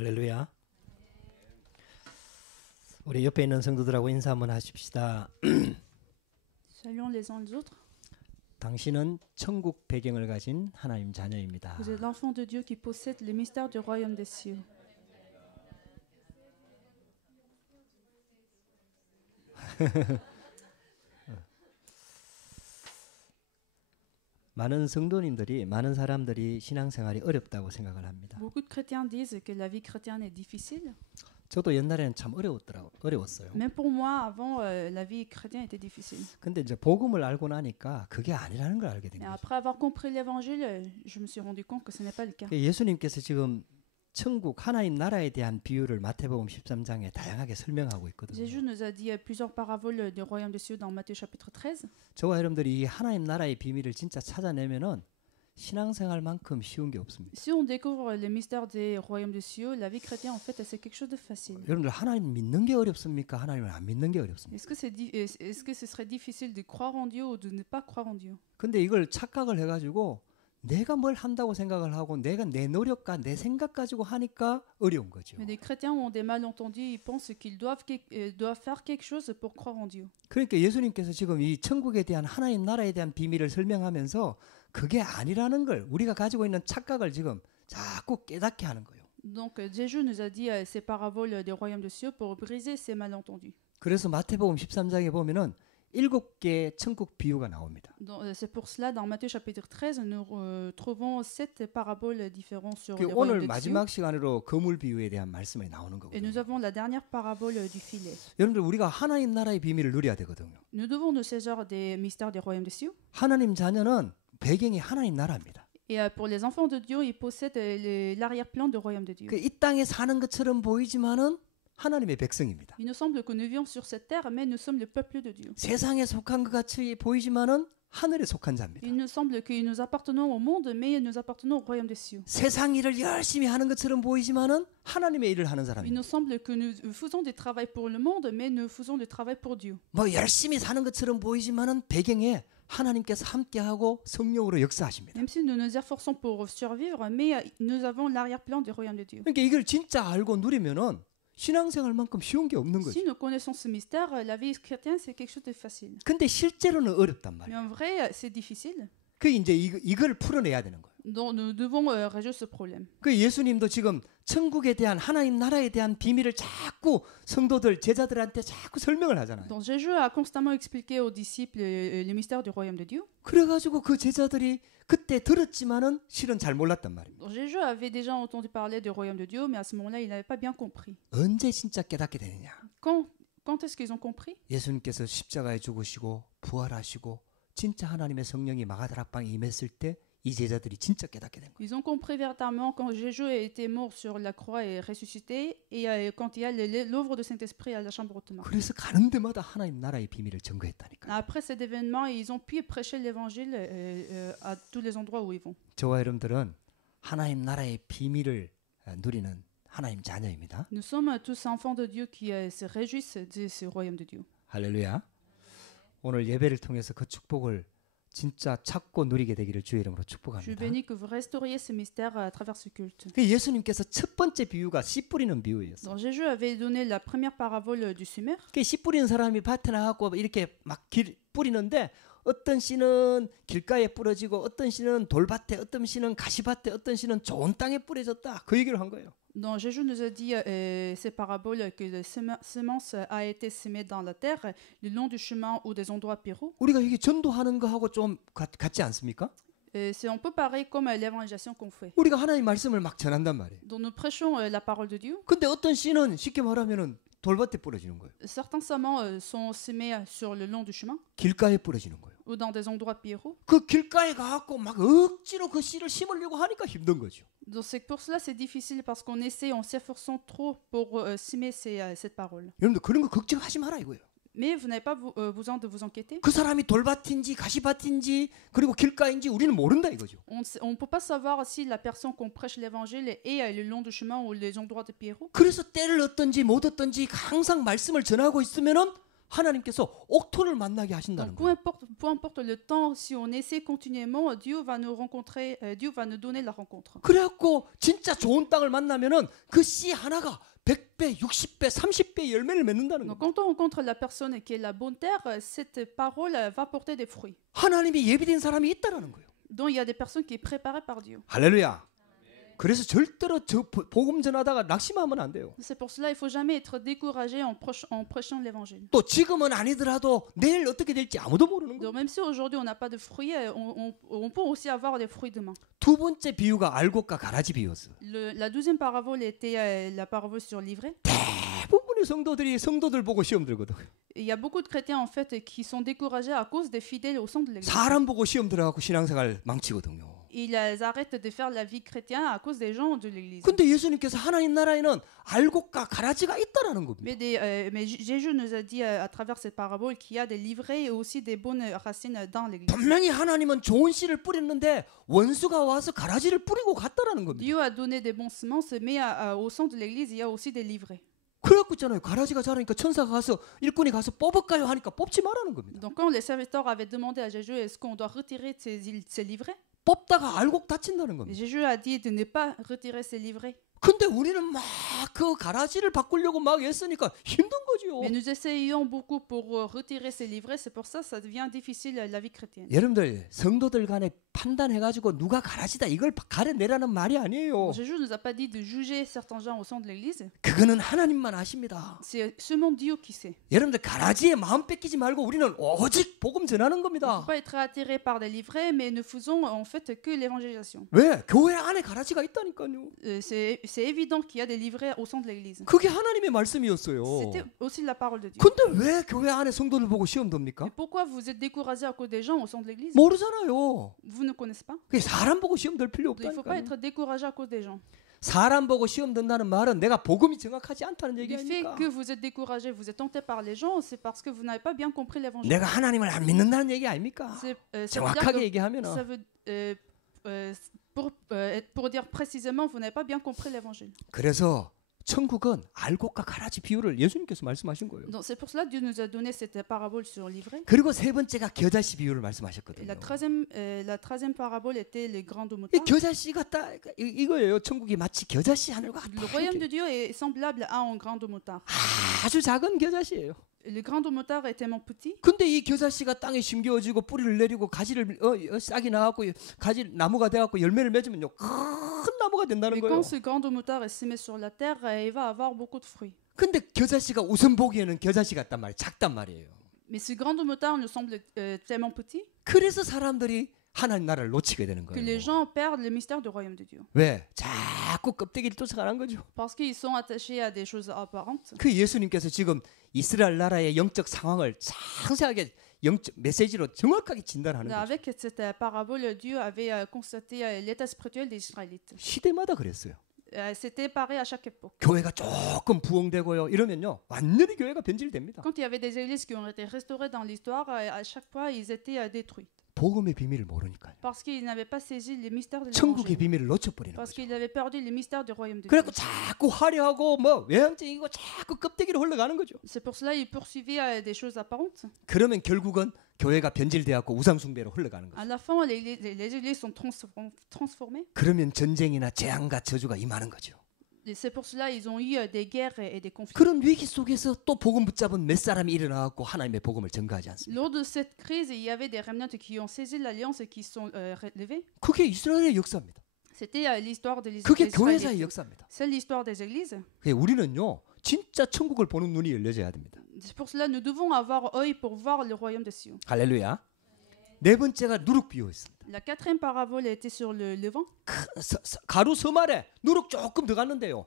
할렐루야. 우리 옆에 있는 성도들하고 인사 한번 하십시다. Saluons les uns les autres. 당신은 천국 배경을 가진 하나님 자녀입니다. Vous êtes l'enfant de Dieu qui possède les mystères du royaume des cieux. 많은 성도님들이 많은 사람들이 신앙생활이 어렵다고 생각을 합니다. Beaucoup de chrétiens disent que la vie chrétienne est difficile. 저도 옛날에는 참 어려웠어요. Même pour moi, avant, la vie chrétienne était difficile. 근데 이제 복음을 알고 나니까 그게 아니라는 걸 알게 된 Et 거죠. après avoir compris l'évangile, je me suis rendu compte que ce n'est pas le cas. 예수님께서 지금 천국 하나님 나라에 대한 비유를 마태복음 13장에 다양하게 설명하고 있거든요. Jésus nous a dit plusieurs paraboles du royaume des cieux dans Matthieu chapitre 13. 저와 여러분들이 이 하나님 나라의 비밀을 진짜 찾아내면은 신앙생활만큼 쉬운 게 없습니다. Si on découvre les mystères des royaumes des cieux, la vie chrétienne, en fait, c'est quelque chose de facile. 여러분들 하나님 믿는 게 어렵습니까? 하나님을 안 믿는 게 어렵습니까? Est-ce que ce serait difficile de croire en Dieu ou de ne pas croire en Dieu? 근데 이걸 착각을 해가지고 내가 뭘 한다고 생각을 하고 내가 내 노력과 내 생각 가지고 하니까 어려운 거죠. Mais les chrétiens ont des malentendus, ils pensent qu'ils doivent faire quelque chose pour croire en Dieu. 그러니까 예수님께서 지금 이 천국에 대한 하나님 나라에 대한 비밀을 설명하면서 그게 아니라는 걸 우리가 가지고 있는 착각을 지금 자꾸 깨닫게 하는 거예요. Donc Jésus nous a dit ces paraboles des royaumes des cieux pour briser ces malentendus. 그래서 마태복음 13장에 보면은 7개의 천국 비유가 나옵니다. C'est pour cela dans Matthieu chapitre 13 nous trouvons 7 paraboles différentes sur 그 les 오늘 royaumes des cieux. 마지막 시간으로 거물 비유에 대한 말씀이 나오는 Et nous 거거든요. avons la dernière parabole du filet. 여러분들 우리가 하나님 나라의 비밀을 누려야 되거든요. Nous devons nous saisir des mystères des royaumes des cieux. 하나님 자녀는 배경이 하나님 나라입니다. Et pour les enfants de Dieu, ils possèdent l'arrière-plan du royaume de Dieu. 그 이 땅에 사는 것처럼 보이지만은 하나님의 백성입니다. Il nous semble que nous vivons sur cette terre, mais nous sommes le peuple de Dieu. 세상에 속한 것 같이 보이지만은 하늘에 속한 자입니다. Il nous semble que nous appartenons au monde, mais nous appartenons au royaume des cieux. 세상 일을 열심히 하는 것처럼 보이지만은 하나님의 일을 하는 Il 사람입니다. nous semble que nous faisons du travail pour le monde, mais nous faisons du travail pour Dieu. 뭐 열심히 사는 것처럼 보이지만은 배경에 하나님께서 함께하고 성령으로 역사하십니다. Même si nous nous efforçons pour survivre, mais nous avons l'arrière-plan du royaume de Dieu. 그러니까 이걸 진짜 알고 누리면은 신앙생활만큼 쉬운 게 없는 거죠. Si nous connaissons ce mystère, la vie chrétienne, c'est quelque chose de facile. 근데 실제로는 어렵단 Mais 말이에요. en vrai, c'est difficile. 그 이제 이걸 풀어내야 되는 거예요. Donc nous devons résoudre ce problème. 그 예수님도 지금 천국에 대한 하나님 나라에 대한 비밀을 자꾸 성도들 제자들한테 자꾸 설명을 하잖아요. Donc Jésus a constamment expliqué aux disciples les mystères du royaume de Dieu. 그래가지고 그 제자들이 그때 들었지만은 실은 잘 몰랐단 말입니다. Donc Jésus avait déjà entendu parler du royaume de Dieu, mais à ce moment-là, il n'avait pas bien compris. 언제 진짜 깨닫게 되느냐? Quand est-ce qu'ils ont compris? 예수님께서 십자가에 죽으시고 부활하시고 진짜 하나님의 성령이 마가다락방에 임했을 때 이 제자들이 진짜 깨닫게 된 거예요. Ils ont compris véritablement quand Jésus était mort sur la croix et ressuscité, et quand il y a l'œuvre du Saint-Esprit à la chambre haute. 그래서 가는 데마다 하나님 나라의 비밀을 전거했다니까. Après cet événement, ils ont pu prêcher l'évangile à tous les endroits où ils vont. 저와 여러분들은 하나님 나라의 비밀을 누리는 하나님 자녀입니다. Nous sommes tous enfants de Dieu qui se réjouissent de ce royaume de Dieu. 할렐루야. 오늘 예배를 통해서 그 축복을 진짜 찾고 누리게 되기를 주의 이름으로 Je 축복합니다. bénis que vous restauriez ce mystère à travers ce culte. 예수님께서 첫 번째 비유가 씨 뿌리는 비유였어요. Donc Jésus avait donné la première parabole du semeur. 씨 뿌리는 사람이 밭에 나가고 이렇게 막 뿌리는데 어떤 씨는 길가에 뿌려지고 어떤 씨는 돌밭에, 어떤 씨는 가시밭에, 어떤 씨는 좋은 땅에 뿌려졌다. 그 얘기를 한 거예요. Donc Jésus nous a dit ces paraboles que la semence a été semée dans la terre, le long du chemin ou des endroits périlleux. 우리가 이게 전도하는 거하고 좀 같지 않습니까? C'est un peu pareil comme l'évangélisation qu'on fait. 우리가 하나님 말씀을 막 전한단 말이에요. Donc nous prêchons la parole de Dieu. 근데 어떤 씨는 쉽게 말하면은 돌밭에 뿌려지는 거예요. Certains semences sont semés sur le long du chemin 길가에 뿌려지는 거예요. ou dans des endroits périlleux. 그 길가에 가갖고 막 억지로 그 씨를 심으려고 하니까 힘든 거죠. Donc c'est pour cela c'est difficile parce qu'on essaie en s'efforçant trop pour semer cette parole. 여러분들 그런 거 걱정하지 마라 이거예요. Mais vous n'avez pas besoin de vous inquiéter. 그 사람이 돌밭인지 가시밭인지 그리고 길가인지 우리는 모른다 이거죠. On ne peut pas savoir si la personne qu'on prêche l'évangile est le long du chemin ou les endroits de périlleux. 그래서 때를 얻든지 못 얻든지 항상 말씀을 전하고 있으면은 하나님께서 옥토를 만나게 하신다는 Donc, 거예요. peu importe le temps, si on essaie continuellement, Dieu va nous rencontrer, Dieu va nous donner la rencontre. 그래갖고 진짜 좋은 땅을 만나면은 그 씨 하나가 100배, 60배, 30배 열매를 맺는다는 Donc, 거예요. quand on rencontre la personne qui est la bonne terre, cette parole va porter des fruits. 하나님이 예비된 사람이 있다라는 거예요. Donc, il y a des personnes qui sont préparées par Dieu. 할렐루야. 그래서 절대로 저 복음 전하다가 낙심하면 안 돼요. C'est pour cela qu'il ne faut jamais être découragé en prêchant l'évangile. 또 지금은 아니더라도 내일 어떻게 될지 아무도 모르는 거예요. Donc, même si aujourd'hui on n'a pas de fruits, on peut aussi avoir des fruits demain. 두 번째 비유가 알곡과 가라지 비유였어요. La deuxième parabole était la parabole sur l'ivraie. 대부분의 성도들 보고 시험 들거든. Et il y a beaucoup de chrétiens en fait qui sont découragés à cause des fidèles au sein de l'église. 사람 보고 시험 들어갖고 신앙생활 망치거든요. Ils arrêtent de faire la vie chrétienne à cause des gens de l'église. 근데 예수님께서 하나님 나라에는 알곡과 가라지가 있다라는 겁니다. Mais Jésus nous a dit à travers cette parabole qu'il y a des livrées et aussi des bonnes racines dans l'église. 분명히 하나님은 좋은 씨를 뿌렸는데 원수가 와서 가라지를 뿌리고 갔다라는 겁니다. Dieu a donné des bonnes semences, mais au sein de l'église, il y a aussi des livrées. 그래갖고 있잖아요. 가라지가 자라니까 천사가 가서 일꾼이 가서 뽑을까요 하니까 뽑지 말라는 겁니다. Donc quand les serviteurs avaient demandé à Jésus est-ce qu'on doit retirer ces livrées, 뽑다가 알곡 다친다는 겁니다. Jésus a dit de ne pas retirer ces livrées. 근데 우리는 막 그 가라지를 바꾸려고 막 애쓰니까 힘든 거지요. Mais nous essayons beaucoup pour retirer ces livrées, c'est pour ça ça devient difficile la vie chrétienne. 여러분들 성도들 간에 판단해가지고 누가 가라지다 이걸 가려내라는 말이 아니에요. Jésus nous a pas dit de juger certains gens au sein de l'église. 그거는 하나님만 아십니다. C'est seulement Dieu qui sait. 여러분들 가라지에 마음 뺏기지 말고 우리는 오직 복음 전하는 Il ne 겁니다. faut pas être attiré par des livrets, mais nous faisons en fait que l'évangélisation. 왜? 교회 안에 가라지가 있다니까요. C'est évident qu'il y a des livrets au sein de l'église. 그게 하나님의 말씀이었어요. C'était aussi la parole de Dieu. 근데 왜 교회 안에 성도들 보고 시험 돕니까? Mais pourquoi vous êtes découragé à cause des gens au sein de l'église? 모르잖아요. Vous ne connaissez pas? 그게 사람 보고 시험 들 필요 Il ne faut pas 없다니까요. être découragé à cause des gens. 사람 보고 시험 든다는 말은 내가 복음이 정확하지 않다는 얘기 Le fait 아닙니까? que vous êtes découragé, vous êtes tenté par les gens, c'est parce que vous n'avez pas bien compris l'évangile. 내가 하나님을 안 믿는다는 얘기 아닙니까? Ça veut dire 정확하게 que- 얘기하면 ça veut, pour dire précisément, vous n'avez pas bien compris l'évangile. 그래서 천국은 알곡과 가라지 비유를 예수님께서 말씀하신 거예요. Donc c'est pour cela que Dieu nous a donné cette parabole sur l'ivraie. 그리고 세 번째가 겨자씨 비유를 Et 말씀하셨거든요. la troisième parabole était les grains de 이 moutarde. 겨자씨가 딱 이거예요. 천국이 마치 겨자씨 하늘과 Le royaume de Dieu est semblable à un grain de moutarde. 아주 작은 겨자씨예요. Le grain de moutarde est tellement petit. 근데 이 겨자씨가 땅에 심겨지고 뿌리를 내리고 가지를 싹이 나갖고 가지 나무가 돼갖고 열매를 맺으면요 큰 나무가 된다는 Mais 거예요. quand ce grain de moutarde est semé sur la terre, il va avoir beaucoup de fruits. 근데 겨자씨가 우선 보기에는 겨자씨 같단 말이에요. 작단 말이에요. Mais ce grain de moutarde nous semble tellement petit 그래서 사람들이 하나님 나라를 놓치게 되는 que les 거예요. gens perdent le mystère du royaume de Dieu. 왜? 자꾸 껍데기를 쫓아가는 거죠. Parce qu'ils sont attachés à des choses apparentes. 그 예수님께서 지금 이스라엘 나라의 영적 상황을 상세하게 영적 메시지로 정확하게 진단하는 거죠. Avec cette parabole, Dieu avait constaté l'état spirituel des Israélites. 시대마다 그랬어요. C'était pareil à chaque époque. 교회가 조금 부흥되고요. 이러면요. 완전히 교회가 변질됩니다. Quand il y avait des églises qui ont été restaurées dans l'histoire, à chaque fois, ils étaient détruits. 복음의 비밀을 모르니까요. Parce qu'ils n'avaient pas saisi les mystères de 천국의 l'évangile. 비밀을 놓쳐버리는 Parce 거죠. qu'ils avaient perdu les mystères du royaume de Dieu. 그래갖고 자꾸 화려하고 뭐 외향적이고 자꾸 껍데기로 흘러가는 거죠. C'est pour cela qu'ils poursuivaient des choses apparentes. 그러면 결국은 교회가 변질되었고 우상숭배로 흘러가는 거죠. À la fin, les églises sont transformées. 그러면 전쟁이나 재앙과 저주가 임하는 거죠. Et c'est pour cela qu'ils ont eu des guerres et des conflits. 그런 위기 속에서 또 복음 붙잡은 몇 사람이 일어나갖고 하나님의 복음을 전가하지 않습니까? Lors de cette crise, il y avait des remnants qui ont saisi l'alliance et qui sont relevés. 그게 이스라엘의 역사입니다. C'était l'histoire des 그게 Israélites. 교회사의 역사입니다. C'est l'histoire des églises. 우리는요 진짜 천국을 보는 눈이 열려져야 됩니다. C'est pour cela que nous devons avoir œil pour voir le royaume de Sion. 할렐루야. 네 번째가 누룩 비유였습니다. La quatrième parabole était sur le levain. 가루 섬 아래 누룩 조금 더 갔는데요.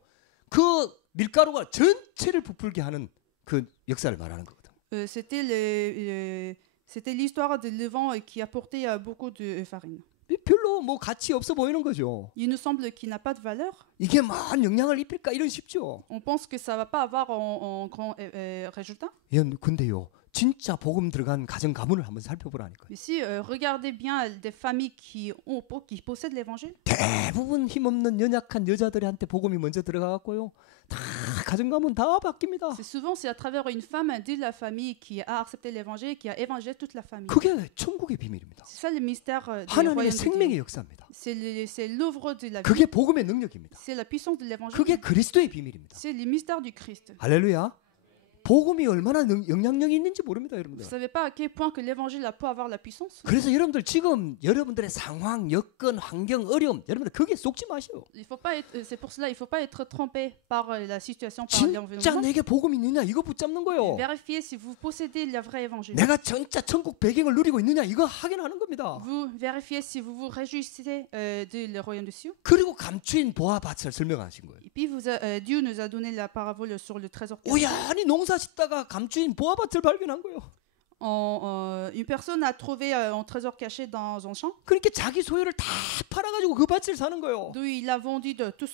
그 밀가루가 전체를 부풀게 하는 그 역사를 말하는 거거든. C'était l'histoire de levain qui apportait beaucoup de farine. 별로 뭐 가치 없어 보이는 거죠. Il nous semble qu'il n'a pas de valeur. 이게 만 영향을 입힐까 이런 싶죠. On pense que ça va pas avoir un grand résultat. 근데요 진짜 복음 들어간 가정 가문을 한번 살펴보라니까요. Ici, regardez bien des familles qui possèdent l'évangile. 대부분 힘없는 연약한 여자들한테 복음이 먼저 들어가갖고요. 다 가정 가문 다 바뀝니다. C'est à travers une femme de la famille qui a accepté l'évangile, qui a évangélisé toute la famille. 그게 천국의 비밀입니다. C'est ça le mystère du 하나님의 royaume de Dieu. 생명의 역사입니다. C'est l'œuvre de la vie. 그게 복음의 능력입니다. C'est la puissance de l'évangile. 그게 그리스도의 비밀입니다. C'est le mystère du Christ. 할렐루야. 복음이 얼마나 영향력이 있는지 모릅니다, 여러분들. Vous savez pas à quel point que l'évangile peut avoir la puissance. 그래서 여러분들 지금 여러분들의 상황, 여건, 환경, 어려움, 여러분들 거기에 속지 마시오. C'est pour cela il faut pas être trompé par la situation, par 진짜 l'environnement. 내게 복음이 있느냐 이거 붙잡는 거요. Vérifiez si vous possédez le vrai évangile. 내가 진짜 천국 배경을 누리고 있느냐 이거 확인하는 겁니다. Vous vérifiez si vous vous réjouissez de le royaume des cieux. 그리고 감추인 보화밭을 설명하신 거예요. Et puis Dieu nous a donné la parabole sur le trésor caché. 우연히 농사 짓다가 감추인 보화밭을 발견한 거예요. Une personne a trouvé un trésor caché dans un champ. 그러니까 자기 소유를 다 팔아가지고 그 밭을 사는 거예요. Donc il a vendu de tout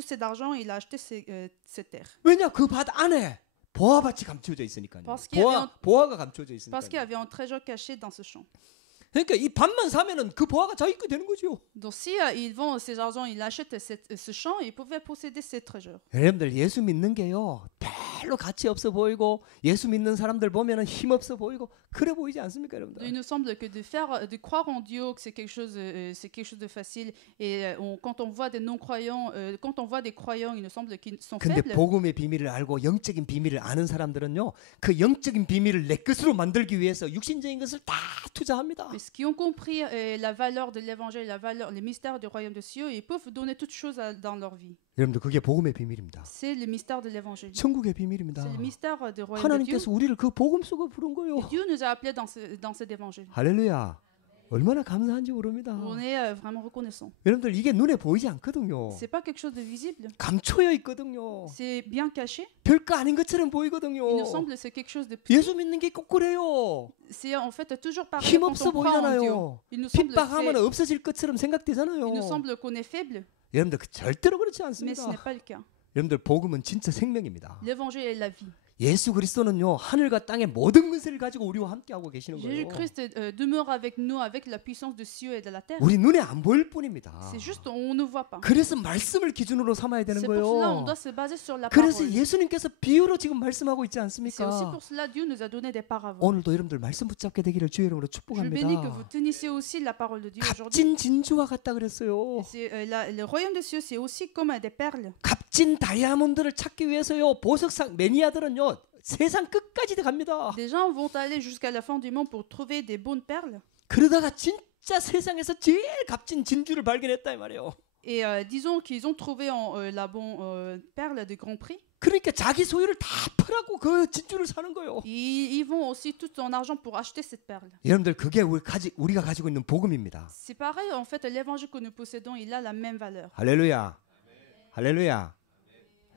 cet argent, il a acheté ces terres. 왜냐 그 밭 안에 보화밭이 감춰져 있으니까요. 보화가 감춰져 있으니까. Parce qu'il y avait un trésor caché dans ce champ. 그러니까 이 밭만 사면은 그 보화가 자기 거 되는 거죠. Donc si il vend ces argents, il achète ce champ, il pouvait posséder ces trésors. 여러분들 예수 믿는 게요 별로 가치 없어 보이고 예수 믿는 사람들 보면은 힘 없어 보이고 그래 보이지 않습니까, 여러분들? Il nous semble que de croire en Dieu, que c'est quelque chose de facile. Et quand on voit des non-croyants, quand on voit des croyants, il nous semble qu'ils sont 근데 faibles. 복음의 비밀을 알고 영적인 비밀을 아는 사람들은요 그 영적인 비밀을 내 것으로 만들기 위해서 육신적인 것을 다 투자합니다. Mais ceux qui ont compris la valeur de l'évangile, les mystères du royaume des cieux, ils peuvent donner toutes choses dans leur vie. 여러분들 그게 복음의 비밀입니다. C'est le mystère de l'évangile. 천국의 비밀입니다. C'est le mystère du royaume de Dieu. 하나님께서 우리를 그 복음 속으로 부른 거예요. Dieu nous a appelés dans cet évangile. 할렐루야. 얼마나 감사한지 모릅니다. On est vraiment reconnaissant. 여러분들 이게 눈에 보이지 않거든요. C'est pas quelque chose de visible. 감춰져 있거든요. C'est bien caché. 별거 아닌 것처럼 보이거든요. Il nous semble que c'est quelque chose de petit. 예수 믿는 게 꼭 그래요. C'est en fait toujours pareil 힘 quand 없어 on croit en Dieu. 보이잖아요. Il nous semble 핍박하면 없어질 것처럼 생각되잖아요. il nous semble qu'on est faible, 여러분들 절대로 그렇지 mais ce 않습니다. n'est pas le cas. 여러분들 복음은 진짜 생명입니다. L'évangile est la vie. 예수 그리스도는요 하늘과 땅의 모든 것을 가지고 우리와 함께 하고 계시는 거예요. Jésus-Christ demeure avec nous avec la puissance du ciel et de la terre. 우리 눈에 안 보일 뿐입니다. C'est juste on ne voit pas. 그래서 말씀을 기준으로 삼아야 되는 C'est pour cela on 거예요. doit se baser sur la parole. 그래서 예수님께서 비유로 지금 말씀하고 있지 C'est aussi 않습니까? pour cela Dieu nous a donné des paraboles. 오늘도 여러분들 말씀 붙잡게 되기를 주의 이름으로 Je bénis que vous 축복합니다. tenissiez aussi la parole de Dieu aujourd'hui. 값진 진주와 같다 그랬어요. Le royaume des cieux c'est aussi comme des perles. 값진 다이아몬드를 찾기 위해서요 보석상 매니아들은요 세상 끝까지 갑니다. Des gens vont aller jusqu'à la fin du monde pour trouver des bonnes perles. 그러다가 진짜 세상에서 제일 값진 진주를 발견했다 이 말이에요. Et disons qu'ils ont trouvé la bonne perle de grand prix. 그러니까 자기 소유를 다 팔아고 그 진주를 사는 거예요. Ils vont aussi tout en argent pour acheter cette perle. 여러분들 그게 우리가 가지고 있는 복음입니다. C'est pareil, en fait, l'évangile que nous possédons, il a la même valeur. 할렐루야. 할렐루야.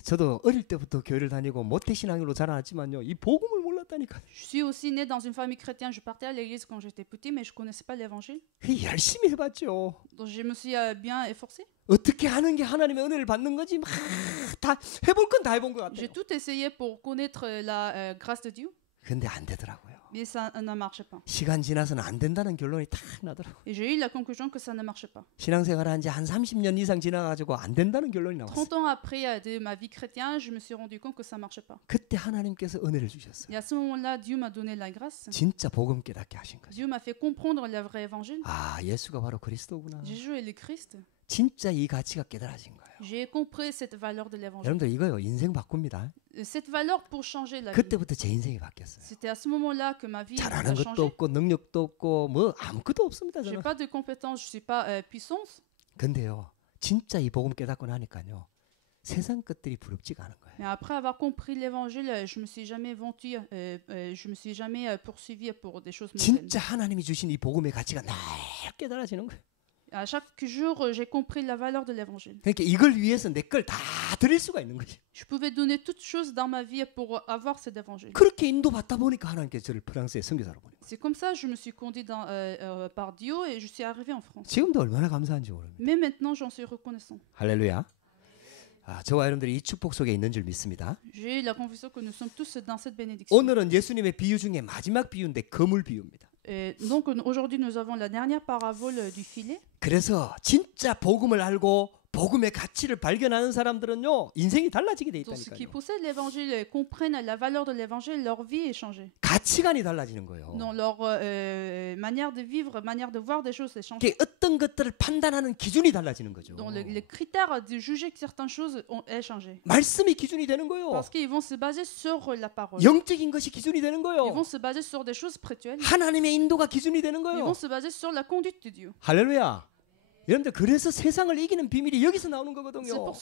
저도 어릴 때부터 교회를 다니고 모태신앙으로 자라났지만요. 이 복음을 몰랐다니까요. Je suis aussi né dans une famille chrétienne. Je partais à l'église quand j'étais petit, mais je connaissais pas l'évangile. 열심히 해봤죠. Donc je me suis bien efforcée. 어떻게 하는 게 하나님의 은혜를 받는 건지 막 다 해볼 건 다 해본 것 같아요. J'ai tout essayé pour connaître la grâce de Dieu, 근데 안 되더라고요. mais ça ne marchait pas. 시간 지나서는 안 된다는 결론이 딱 나더라고요. Et j'ai eu la conclusion que ça ne marchait pas. 신앙생활 한 지 한 30년 이상 지나가지고 안 된다는 결론이 30 나왔어요. ans après de ma vie chrétienne, je me suis rendu compte que ça marchait pas. 그때 하나님께서 은혜를 주셨어요. Et à ce moment-là, Dieu m'a donné la grâce. 진짜 복음 깨닫게 하신 거죠. Dieu m'a fait comprendre le vrai évangile. 아, 예수가 바로 그리스도구나. Jésus est le Christ. 진짜 이 가치가 깨달아진 거예요. J'ai compris cette valeur de l'évangile. 여러분들 이거요 인생 바꿉니다. Cette valeur pour changer la vie. 그때부터 제 인생이 바뀌었어요. C'était à ce moment-là que ma vie a 잘하는 것도 changé. 없고 능력도 없고 뭐 아무것도 없습니다. J'ai 저는. pas de compétences, je suis pas puissance. 근데요 진짜 이 복음 깨닫고 나니까요 세상 것들이 부럽지가 않은 거예요. Mais après avoir compris l'évangile, je me suis jamais vanté, je me suis jamais poursuivi pour des choses mondaines. 진짜 하나님이 주신 이 복음의 가치가 날 깨달아지는 거예요. À chaque jour, j'ai compris la valeur de l'évangile. 그러니까 이걸 위해서 내 걸 다 드릴 수가 있는 거죠. Je pouvais donner toutes choses dans ma vie pour avoir cet évangile. 그렇게 인도받다 보니까 하나님께서 저를 프랑스에 선교사로 보낸 거예요. C'est comme ça que je me suis conduit par Dieu et je suis arrivé en France. 지금도 얼마나 감사한지 모릅니다. Mais maintenant, j'en suis reconnaissant. 할렐루야. 저와 여러분들이 이 축복 속에 있는 줄 믿습니다. J'ai la conviction que nous sommes tous dans cette bénédiction. 오늘은 예수님의 비유 중에 마지막 비유인데 그물 비유입니다. Et donc aujourd'hui nous avons la dernière parabole du filet. 그래서 진짜 복음을 알고 복음의 가치를 발견하는 사람들은요 인생이 달라지게 돼 Donc ceux qui 있다니까요. possèdent l'évangile et comprennent la valeur de l'évangile, leur vie est changée. 가치관이 달라지는 거예요. Dans leur manière de vivre, manière de voir des choses est changée. 이게 어떤 것들을 판단하는 기준이 달라지는 거죠. Donc les critères de juger certaines choses est changé. 말씀이 기준이 되는 거예요. Parce qu'ils vont se baser sur la parole. 영적인 것이 기준이 되는 Ils 거예요. vont se baser sur des choses spirituelles. 하나님의 인도가 기준이 되는 Ils 거예요. vont se baser sur la conduite de Dieu. 할렐루야. 여러분들 그래서 세상을 이기는 비밀이 여기서 나오는 C'est 거거든요. pour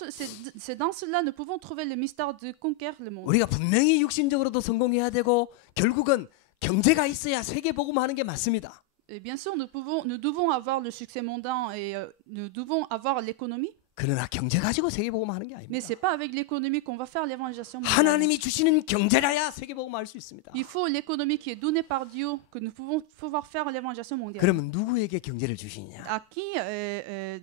c'est dans cela nous pouvons trouver le mystère de conquérir le monde. 우리가 분명히 육신적으로도 성공해야 되고 결국은 경제가 있어야 세계 복음하는 게 맞습니다. Et bien sûr, nous devons avoir le succès mondain et nous devons avoir l'économie. 그러나 경제 가지고 세계 복음하는 게 Mais 아닙니다. c'est pas avec l'économie qu'on va faire l'évangélisation mondiale. 하나님이 주시는 경제라야 세계 복음할 수 있습니다. Il faut l'économie qui est donnée par Dieu que nous pouvons pouvoir faire l'évangélisation mondiale. 그러면 누구에게 경제를 주시냐? À qui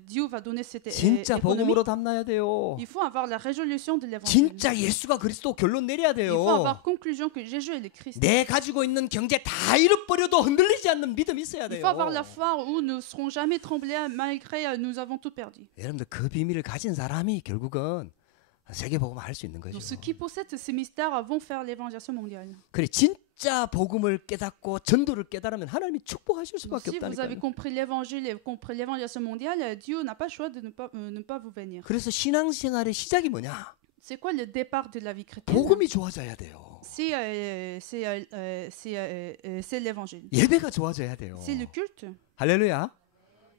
Dieu va donner cette 진짜 économie? 복음으로 담나야 돼요. Il faut avoir la résolution de l'évangile. 진짜 예수가 그리스도 결론 내려야 Il faut avoir 돼요. conclusion que Jésus est le Christ. 내 가지고 있는 경제 다 잃어버려도 흔들리지 않는 믿음이 있어야 Il 돼요. faut avoir la foi où nous ne serons jamais tremblés malgré nous avons tout perdu. 여러분들 그 비밀을 가진 사람이 결국은 세계 복음을 할 수 있는 거죠. Donc ceux qui possèdent ces mystères vont faire l'évangélisation mondiale. 그래 진짜 복음을 깨닫고 전도를 깨달으면 하나님이 축복하실 Donc, 수밖에 si vous avez 없다니까요. compris l'évangile et compris l'évangélisation mondiale, Dieu n'a pas le choix de ne pas vous bénir. 그래서 신앙생활의 시작이 뭐냐? C'est quoi le départ de la vie chrétienne? 복음이 좋아져야 돼요. C'est l'évangile. 예배가 좋아져야 돼요. C'est le culte. 할렐루야.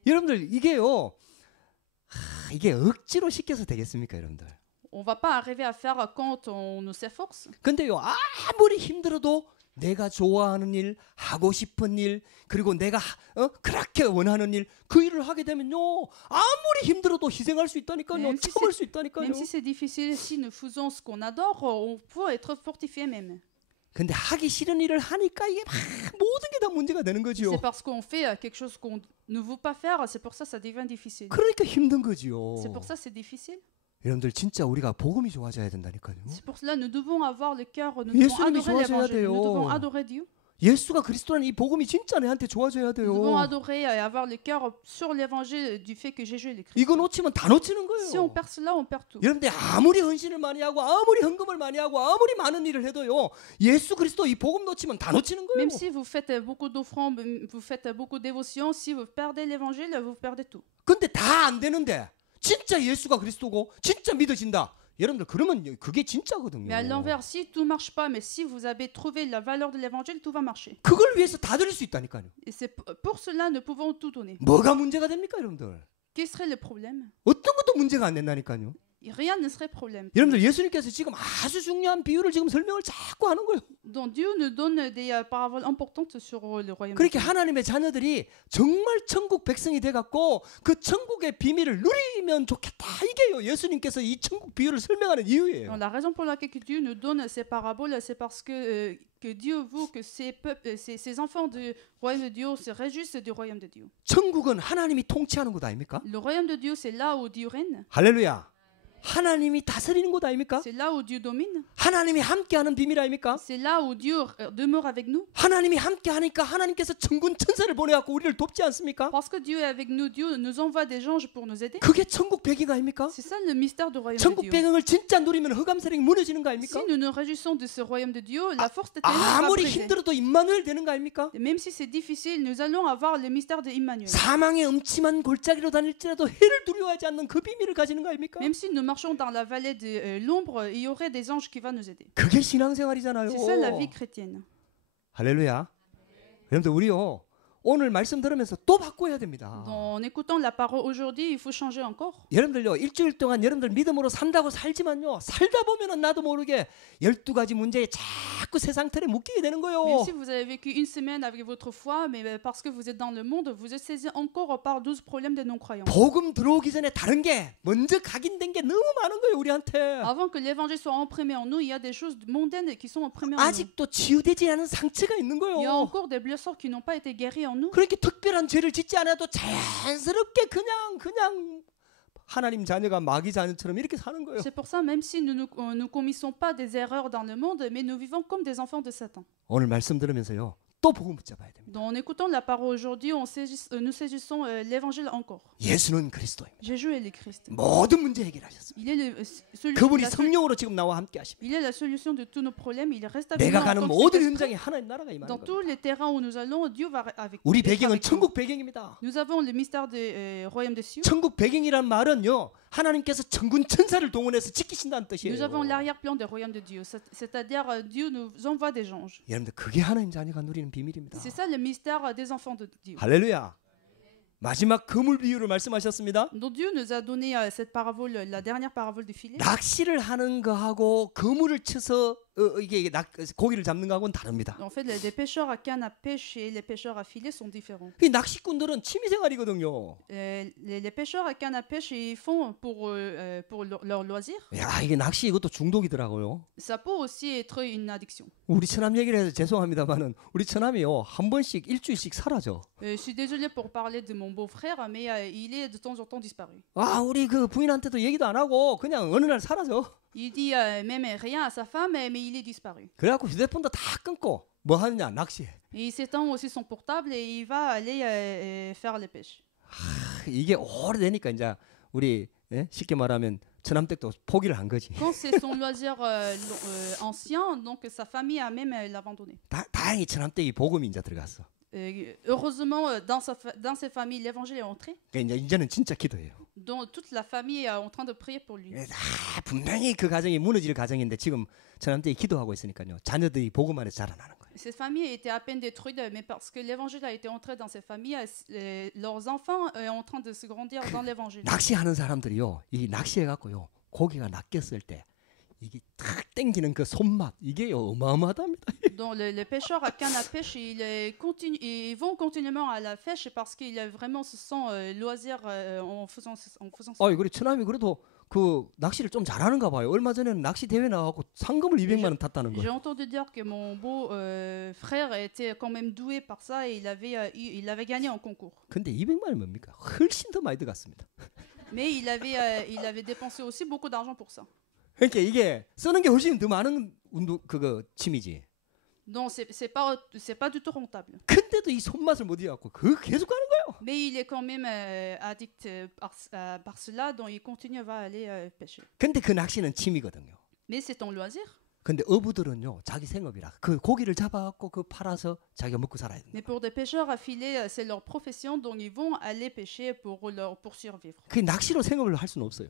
여러분들 이게요. 이게 억지로 시켜서 되겠습니까, 여러분들? On va pas arriver à faire quand on nous s'efforce. 근데요, 아무리 힘들어도 내가 좋아하는 일, 하고 싶은 일, 그리고 내가 그렇게 원하는 일, 그 일을 하게 되면요, 아무리 힘들어도 희생할 수 있다니까요, 참을 수 있다니까요. Même si c'est difficile, si nous faisons ce qu'on adore, on peut être fortifié même. 근데 하기 싫은 일을 하니까 이게 막 모든 게 다 문제가 되는 거지요. C'est parce qu'on fait quelque chose qu'on ne veut pas faire, c'est pour ça ça devient difficile. 그러니까 힘든 거지요. C'est pour ça c'est difficile. 여러분들 진짜 우리가 복음이 좋아져야 된다니까요. C'est pour cela nous devons avoir le cœur, nous 예수님이 devons adorer 좋아져야 l'évangile, nous 돼요. devons adorer Dieu. 예수가 그리스도라는 이 복음이 진짜 내한테 좋아져야 Nous devons 돼요. adorer et avoir le cœur sur l'évangile du fait que Jésus est le Christ. 이거 놓치면 다 놓치는 Si on 거예요. perd cela, on perd tout. 여러분들 아무리 헌신을 많이 하고 아무리 헌금을 많이 하고 아무리 많은 일을 해도요, 예수 그리스도 이 복음 놓치면 다 놓치는 거예요. Même si vous faites beaucoup d'offrandes, vous faites beaucoup de dévotions, si vous perdez l'évangile, vous perdez tout. 근데 다 안 되는데 진짜 예수가 그리스도고 진짜 믿어진다. 여러분들 그러면 그게 진짜거든요. Mais à l'envers, si tout marche pas, mais si vous avez trouvé la valeur de l'évangile, tout va marcher. 그걸 위해서 다 드릴 수 있다니까요. Et c'est pour cela nous pouvons tout donner. 뭐가 문제가 됩니까, 여러분들? Quel serait le problème? 어떤 것도 문제가 안 된다니까요. Rien ne serait problème. 여러분들 예수님께서 지금 아주 중요한 비유를 지금 설명을 자꾸 하는 거예요. Donc Dieu nous donne des paraboles importantes sur le royaume. 그렇게 하나님의 자녀들이 정말 천국 백성이 돼갖고 그 천국의 비밀을 누리면 좋겠다. 이게요, 예수님께서 이 천국 비유를 설명하는 이유예요. La raison pour laquelle Dieu nous donne ces paraboles, c'est parce que Dieu veut que ces enfants du royaume de Dieu se réjouissent du royaume de Dieu. 천국은 하나님이 통치하는 곳 아닙니까? Le royaume de Dieu, c'est là où Dieu règne. 할렐루야. 하나님이 다스리는 곳 아닙니까? C'est là où Dieu domine. 하나님이 함께하는 비밀 아닙니까? C'est là où Dieu demeure avec nous. 하나님이 함께하니까 하나님께서 천군 천사를 보내갖고 우리를 돕지 않습니까? Parce que Dieu est avec nous, Dieu nous envoie des anges pour nous aider. 그게 천국 배경 아닙니까? C'est ça le mystère du royaume de 천국 Dieu. 배경을 진짜 누리면 흑암세력이 무너지는 거 아닙니까? Si nous nous réjouissons de ce royaume de Dieu, la force de ténèbres va 아무리 briser. 힘들어도 임마누엘 되는 거 아닙니까? Et même si c'est difficile, nous allons avoir le mystère de Emmanuel. 사망의 음침한 골짜기로 다닐지라도 해를 두려워하지 않는 그 비밀을 가지는 거 아닙니까? Même si nous marchons dans la vallée de l'ombre, il y aurait des anges qui vont nous aider. 그게 신앙생활이잖아요. C'est ça la vie chrétienne. 할렐루야. 여러분들 우리요, 오늘 말씀 들으면서 또 바꿔야 됩니다. En écoutant la parole aujourd'hui, il faut changer encore. 여러분들요, 일주일 동안 여러분들 믿음으로 산다고 살지만요, 살다 보면은 나도 모르게 12가지 문제에 자꾸 세상 틀에 묶이게 되는 거예요. Même si vous avez vécu une semaine avec votre foi, mais parce que vous êtes dans le monde, vous êtes saisi encore par 12 problèmes de non-croyants. 복음 들어오기 전에 다른 게 먼저 각인된 게 너무 많은 거예요, 우리한테. Avant que l'évangile soit imprimé en nous, il y a des choses mondaines qui sont imprimées en nous. 아직도 치유되지 않은 상처가 있는 Il y a 거예요. encore des blessures qui n'ont pas été guéries en nous. 그렇게 특별한 죄를 짓지 않아도 자연스럽게 그냥 하나님 자녀가 마귀 자녀처럼 이렇게 사는 거예요. C'est pour ça, même si nous commissons pas des erreurs dans le monde, mais nous vivons comme des enfants de Satan. 오늘 말씀 들으면서요. 또 복음 붙잡아야 됩니다. Donc, en écoutant la parole aujourd'hui, nous saisissons l'évangile encore. 예수는 그리스도입니다. Jésus est le Christ. 모든 문제 해결하셨습니다. Il est 그분이 la 성령으로 지금 나와 함께 하십니다. il est la solution de tous nos problèmes. Il reste avec 내가 nous en 가는 tant que 모든 Saint-Esprit. 현장에 하나님 나라가 임하는 Dans 거예요. tous les terrains où nous allons, Dieu va avec 우리 être 배경은 avec nous. 천국 배경입니다. Nous avons le mystère du royaume des cieux. 천국 배경이란 말은요. 하나님께서 천군 천사를 동원해서 지키신다는 뜻이에요. Nous avons l'arrière-plan du royaume de Dieu. C'est-à-dire, Dieu nous envoie des anges. 여러분들 그게 하나님 자녀가 누리는 비밀입니다. C'est ça le mystère des enfants de Dieu. 할렐루야. 마지막 그물 비유를 말씀하셨습니다. Donc Dieu nous a donné cette parabole, la dernière parabole du filet. 낚시를 하는 거하고 그물을 쳐서 이게 고기를 잡는 거하고는 다릅니다. En fait, les pêcheurs à canne à pêche et les pêcheurs à filet sont différents. 이 낚시꾼들은 취미생활이거든요. Les pêcheurs à canne à pêche, ils font pour leur loisir. 야, 이게 낚시 이것도 중독이더라고요. Ça peut aussi être une addiction. 우리 처남 얘기를 해서 죄송합니다만은 우리 처남이요 한 번씩 일주일씩 사라져. Je suis désolée pour parler de mon beau-frère, mais il est de temps en temps disparu. 아, 우리 그 부인한테도 얘기도 안 하고 그냥 어느 날 사라져. Il dit même rien à sa femme, mais il est disparu. 그래갖고 휴대폰도 다 끊고 뭐 하느냐 낚시해. Et il s'éteint aussi son portable et il va aller faire les pêches. 이게 오래되니까 이제 우리 쉽게 말하면 처남댁도 포기를 한 거지. Quand c'est son loisir ancien, donc sa famille a même l'abandonné. 다행히 처남댁이 복음이 이제 들어갔어. Heureusement, dans ses familles, l'évangile est entré. 그러니까 이제는 진짜 기도해요. Donc toute la famille est en train de prier pour lui. 분명히 그 가정이 무너질 가정인데 지금 처남댁이 기도하고 있으니까요. 자녀들이 복음 안에서 자라나는 거예요. Cette famille était à peine détruite, mais parce que l'évangile a été entré dans ces familles, leurs enfants sont en train de se grandir dans l'évangile. 낚시하는 사람들이요. 이 낚시해 갖고요. 고기가 낚였을 때 이게 탁 땡기는 그 손맛 이게 어마어마하답니다. Donc les pêcheurs à canne à pêche, ils vont continuellement à la pêche parce qu'ils vraiment se sentent loisir en faisant ça. 우리 처남이 그래도 그 낚시를 좀 잘하는가 봐요. 얼마 전에는 낚시 대회 나가고 상금을 200만 원 탔다는 J'ai 거예요. entendu dire que mon beau frère était quand même doué par ça et il avait gagné en concours. 근데 200만 원 뭡니까? 훨씬 더 많이 들어갔습니다. Mais il avait dépensé aussi beaucoup d'argent pour ça. 그러니까 이게 쓰는 게 훨씬 더 많은 그거 취미지. Donc c'est pas du tout rentable. 근데도 이 손맛을 못 이어갖고 그 계속 가는 거예요. Mais il est quand même addict par cela, donc il continue va aller pêcher. 근데 그 낚시는 취미거든요. Mais c'est un loisir. 근데 어부들은요 자기 생업이라 그 고기를 잡아갖고 그 팔아서 자기가 먹고 살아야 된다. Mais pour des pêcheurs affilés, c'est leur profession, donc ils vont aller pêcher pour survivre. 그 낚시로 생업을 할 수는 없어요.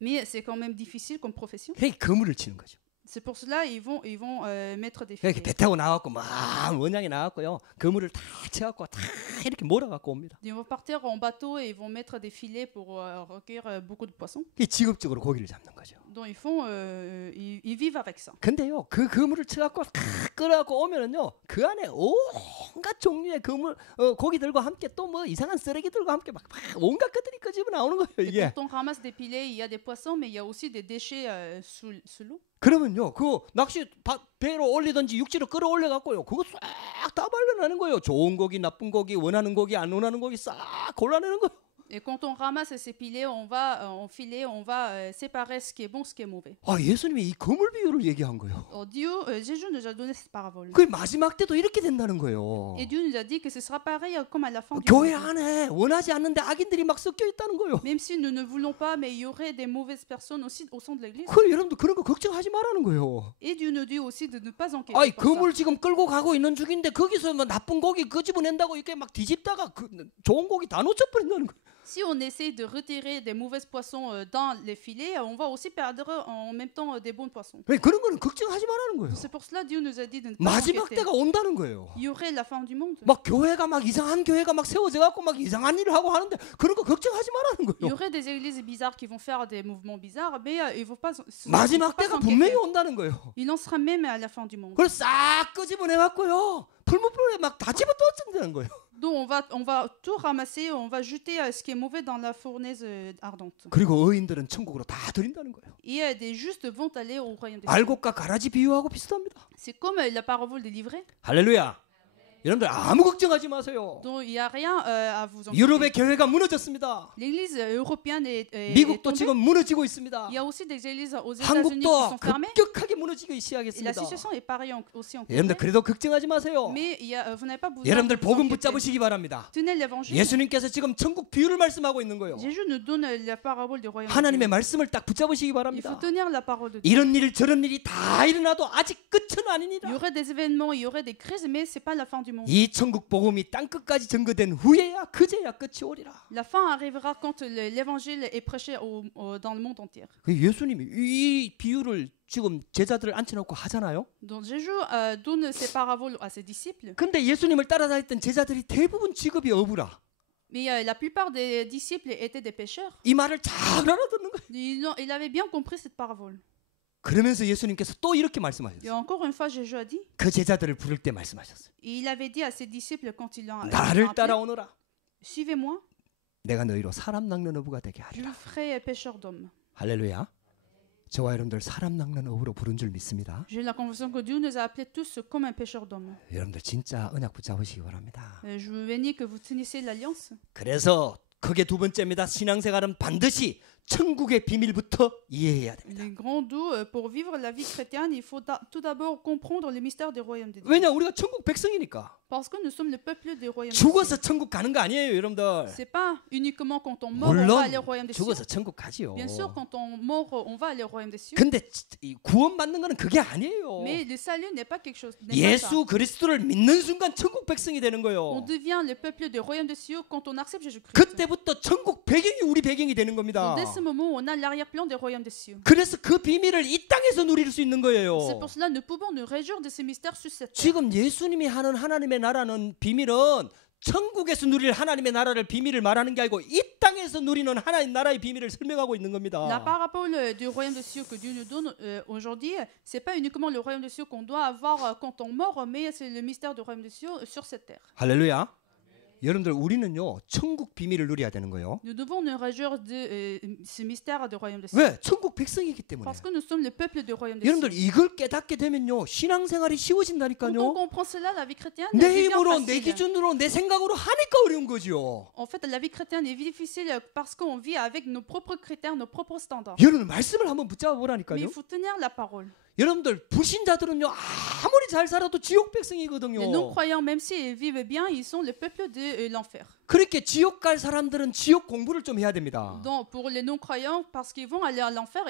Mais c'est quand même difficile comme profession. 그러니까 그물을 치는 거죠. C'est pour cela ils vont mettre des 이렇게 filets. 배 타고 나와갖고 막 원양에 나와갖고요 그물을 다 쳐갖고 다 이렇게 몰아갖고 옵니다. Ils vont partir en bateau et ils vont mettre des filets pour recueillir beaucoup de poissons. 이 직업적으로 고기를 잡는 거죠. Donc ils vivent avec ça. 근데요 그 그물을 쳐갖고 다 끌어갖고 오면은요 그 안에 온갖 종류의 그물 고기들과 함께 또 뭐 이상한 쓰레기들과 함께 막 온갖 것들이 끄집어 나오는 거예요 Et 이게. quand on ramasse des filets, il y a des poissons, mais il y a aussi des déchets sous l'eau. 그러면요 그 낚시 배로 올리든지 육지로 끌어올려 갖고요 그거 싹 다 발견하는 거예요. 좋은 고기, 나쁜 고기, 원하는 고기, 안 원하는 고기 싹 골라내는 거예요. Et quand on ramasse ces filets, on va séparer ce qui est bon, ce qui est mauvais. 아 예수님이 이 그물 비유를 얘기한 거예요. Jésus nous a donné cette parabole. 그 마지막 때도 이렇게 된다는 거예요. Et Dieu nous a dit que ce sera pareil comme à la fin du 교회 monde. 안에 원하지 않는데 악인들이 막 섞여 있다는 거예요. Même si nous ne voulons pas, mais il y aurait des mauvaises personnes aussi au sein de l'église. 그 여러분들 그런 거 걱정하지 말라는 거예요. Et Dieu nous dit aussi de ne pas enquêter. 아이 pour ça. 그물 지금 끌고 가고 있는 중인데 거기서 뭐 나쁜 고기 끄집어낸다고 이렇게 막 뒤집다가 그 좋은 고기 다 놓쳐버린다는 거예요. Si on essaie de retirer des mauvais poissons dans les filets, on va aussi perdre en même temps des bons poissons. 왜 그런 거는 걱정하지 말라는 거예요. C'est pour cela Dieu nous a dit de ne pas 마지막 enquêter. 때가 온다는 거예요. Il y aurait la fin du monde. 막 교회가 막 이상한 교회가 막 세워져 갖고 막 이상한 일을 하고 하는데 그런 거 걱정하지 말라는 Il y 거예요. aurait des églises bizarres qui vont faire des mouvements bizarres, mais il ne faut pas. 마지막 때가 분명히 온다는 거예요. Il en sera même à la fin du monde. 그걸 싹 끄집어내 갖고요. 풀무불에 막 다 집어넣었다는 거예요. Donc on va tout ramasser, on va jeter ce qui est mauvais dans la fournaise ardente. 그리고 의인들은 천국으로 다 드린다는 거예요. Et des justes vont aller au royaume des cieux. 알곡과 가라지 비유하고 비슷합니다. C'est comme la parabole des livrets. 할렐루야. 여러분들 아무 걱정하지 마세요. Donc il n'y a rien à vous 유럽의 inquiéter. 교회가 무너졌습니다. L'église européenne est 미국도 tombée. 지금 무너지고 있습니다. Il y a aussi des églises aux États-Unis qui 한국도 sont fermées. 급격하게 무너지기 Et la 시작했습니다. situation est pareille aussi en 여러분들 Corée. 그래도 걱정하지 마세요. Mais vous n'avez pas besoin 여러분들 de vous 복음 inquiéter. 붙잡으시기 바랍니다. Tenez l'évangile. 예수님께서 지금 천국 비유를 말씀하고 있는 거예요. Jésus nous donne la parabole du royaume de 하나님의 Dieu. 말씀을 딱 붙잡으시기 Il 바랍니다. faut tenir la parole de Dieu. 이런 일 저런 일이 다 일어나도 아직 끝은 Il y 아닙니다. aurait des événements, il y aurait des crises, mais c'est pas la fin du monde. 이 천국 복음이 땅 끝까지 전거된 후에야 그제야 끝이 오리라. La fin arrivera quand l'évangile est prêché dans le monde entier. 그 예수님이 이 비유를 지금 제자들을 앉혀놓고 하잖아요. Donc Jésus donne ces paraboles à ses disciples, 근데 예수님을 따라다녔던 제자들이 대부분 직업이 어부라. mais la plupart des disciples étaient des pêcheurs. 이 말을 잘 알아듣는 거예요. Il avait bien compris cette parabole. 그러면서 예수님께서 또 이렇게 Et 말씀하셨어요. encore une fois, Jésus a dit, 그 제자들을 부를 때 말씀하셨어요. et il avait dit à ses disciples quand ils l'ont 나를 appelé, 따라오너라. suivez-moi, 내가 너희로 사람 낚는 어부가 되게 je 하리라. vous ferai pêcheur d'hommes. 할렐루야. 저와 여러분들 사람 낚는 어부로 부른 줄 믿습니다. J'ai la conviction que Dieu nous a appelés tous comme un pêcheur d'hommes. 여러분들 진짜 언약 붙잡으시기 바랍니다. Je vous bénis que vous tenissiez l'alliance. 그래서 크게 두 번째입니다. 신앙생활은 반드시 천국의 비밀부터 이해해야 됩니다. Les grands doux, pour vivre la vie chrétienne, il faut tout d'abord comprendre les mystères du royaume de Dieu. 왜냐 우리가 천국 백성이니까. Parce que nous sommes le peuple du royaume de 죽어서 Dieu. 천국 가는 거 아니에요, 여러분들. C'est pas uniquement quand on meurt, on va 물론 aller au royaume des cieux. 죽어서 천국 가지요. Bien sûr, quand on meurt, on va aller au royaume des cieux. 근데 이 구원받는 거는 그게 아니에요. Mais le salut n'est pas quelque chose. n'est pas ça. 예수 그리스도를 믿는 순간 천국 백성이 되는 On 거예요. devient le peuple du royaume des cieux quand on accepte Jésus-Christ. 그때부터 천국 배경이 우리 배경이 되는 겁니다. Donc, dès ce moment, on a l'arrière-plan du royaume des cieux. 그래서 그 비밀을 이 땅에서 누릴 수 있는 거예요. C'est pour cela que nous pouvons nous réjouir de ces mystères sur cette terre. 지금 예수님이 하는 하나님의 나라는 비밀은 천국에서 누릴 하나님의 나라를 비밀을 말하는 게 아니고 이 땅에서 누리는 하나님 나라의 비밀을 설명하고 있는 La 겁니다. parabole du royaume des cieux que Dieu nous donne aujourd'hui, c'est pas uniquement le royaume des cieux qu'on doit avoir quand on meurt, mais c'est le mystère du royaume des cieux sur cette terre. 할렐루야. 여러분들 우리는요 천국 비밀을 누려야 되는 거예요. Nous devons nous réjouir de ce mystère du royaume des cieux. 왜? 천국 백성이기 때문에. Parce que nous sommes le peuple du royaume des 여러분들 cieux. 이걸 깨닫게 되면요 신앙생활이 Quand on 쉬워진다니까요. comprend cela, la vie chrétienne 내 devient 힘으로 내 facile. 기준으로 내 생각으로 하니까 어려운 거죠. En fait, la vie chrétienne est difficile parce qu'on vit avec nos propres critères, nos propres standards. 여러분 말씀을 한번 붙잡아 Mais 보라니까요. il faut tenir la parole. 여러분들 불신자들은요 아무리 잘 살아도 지옥 백성이거든요. Les non-croyants, même s'ils vivent bien, ils sont le peuple de l'enfer. 그렇게 지옥 갈 사람들은 지옥 공부를 좀 해야 됩니다. Donc, pour les non-croyants, parce qu'ils vont aller à l'enfer,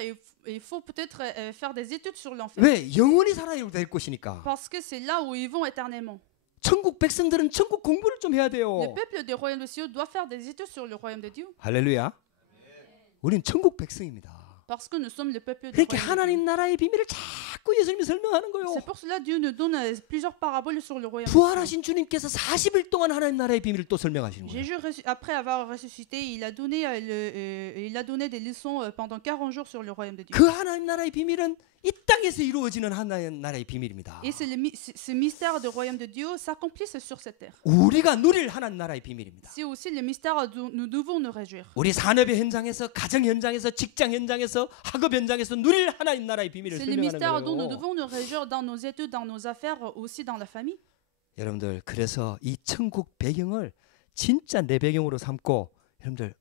il faut peut-être faire des études sur l'enfer. 왜? 영원히 살아야 될 것이니까. Parce que c'est là où ils vont éternellement. 천국 백성들은 천국 공부를 좀 해야 Le 돼요. peuple du royaume des cieux doit faire des études sur le royaume de Dieu. 할렐루야. 우린 천국 백성입니다. Parce que nous sommes le peuple du 그렇게 royaume de 하나님 Dieu. 나라의 비밀을 자꾸 예수님이 설명하는 거예요. C'est pour cela que Dieu nous donne plusieurs paraboles sur le royaume de Dieu. 부활하신 주님께서 40일 동안 하나님 나라의 비밀을 또 설명하시는 거예요. Jésus, après avoir ressuscité, il a donné des leçons pendant 40 jours sur le royaume de Dieu. 그 하나님 나라의 비밀은 이 땅에서 이루어지는 하나님 나라의 비밀입니다. Et ce mystère du royaume de Dieu s'accomplisse sur cette terre. 우리가 누릴 하나님 나라의 비밀입니다. C'est aussi le mystère dont nous devons nous réjouir. 우리 산업의 현장에서, 가정 현장에서, 직장 현장에서, 학업 현장에서 누릴 하나님 나라의 비밀을 C'est le 설명하는 mystère dont nous 거예요. devons nous réjouir dans nos études, dans nos affaires, aussi dans la famille. 여러분들 그래서 이 천국 배경을 진짜 내 배경으로 삼고 여러분들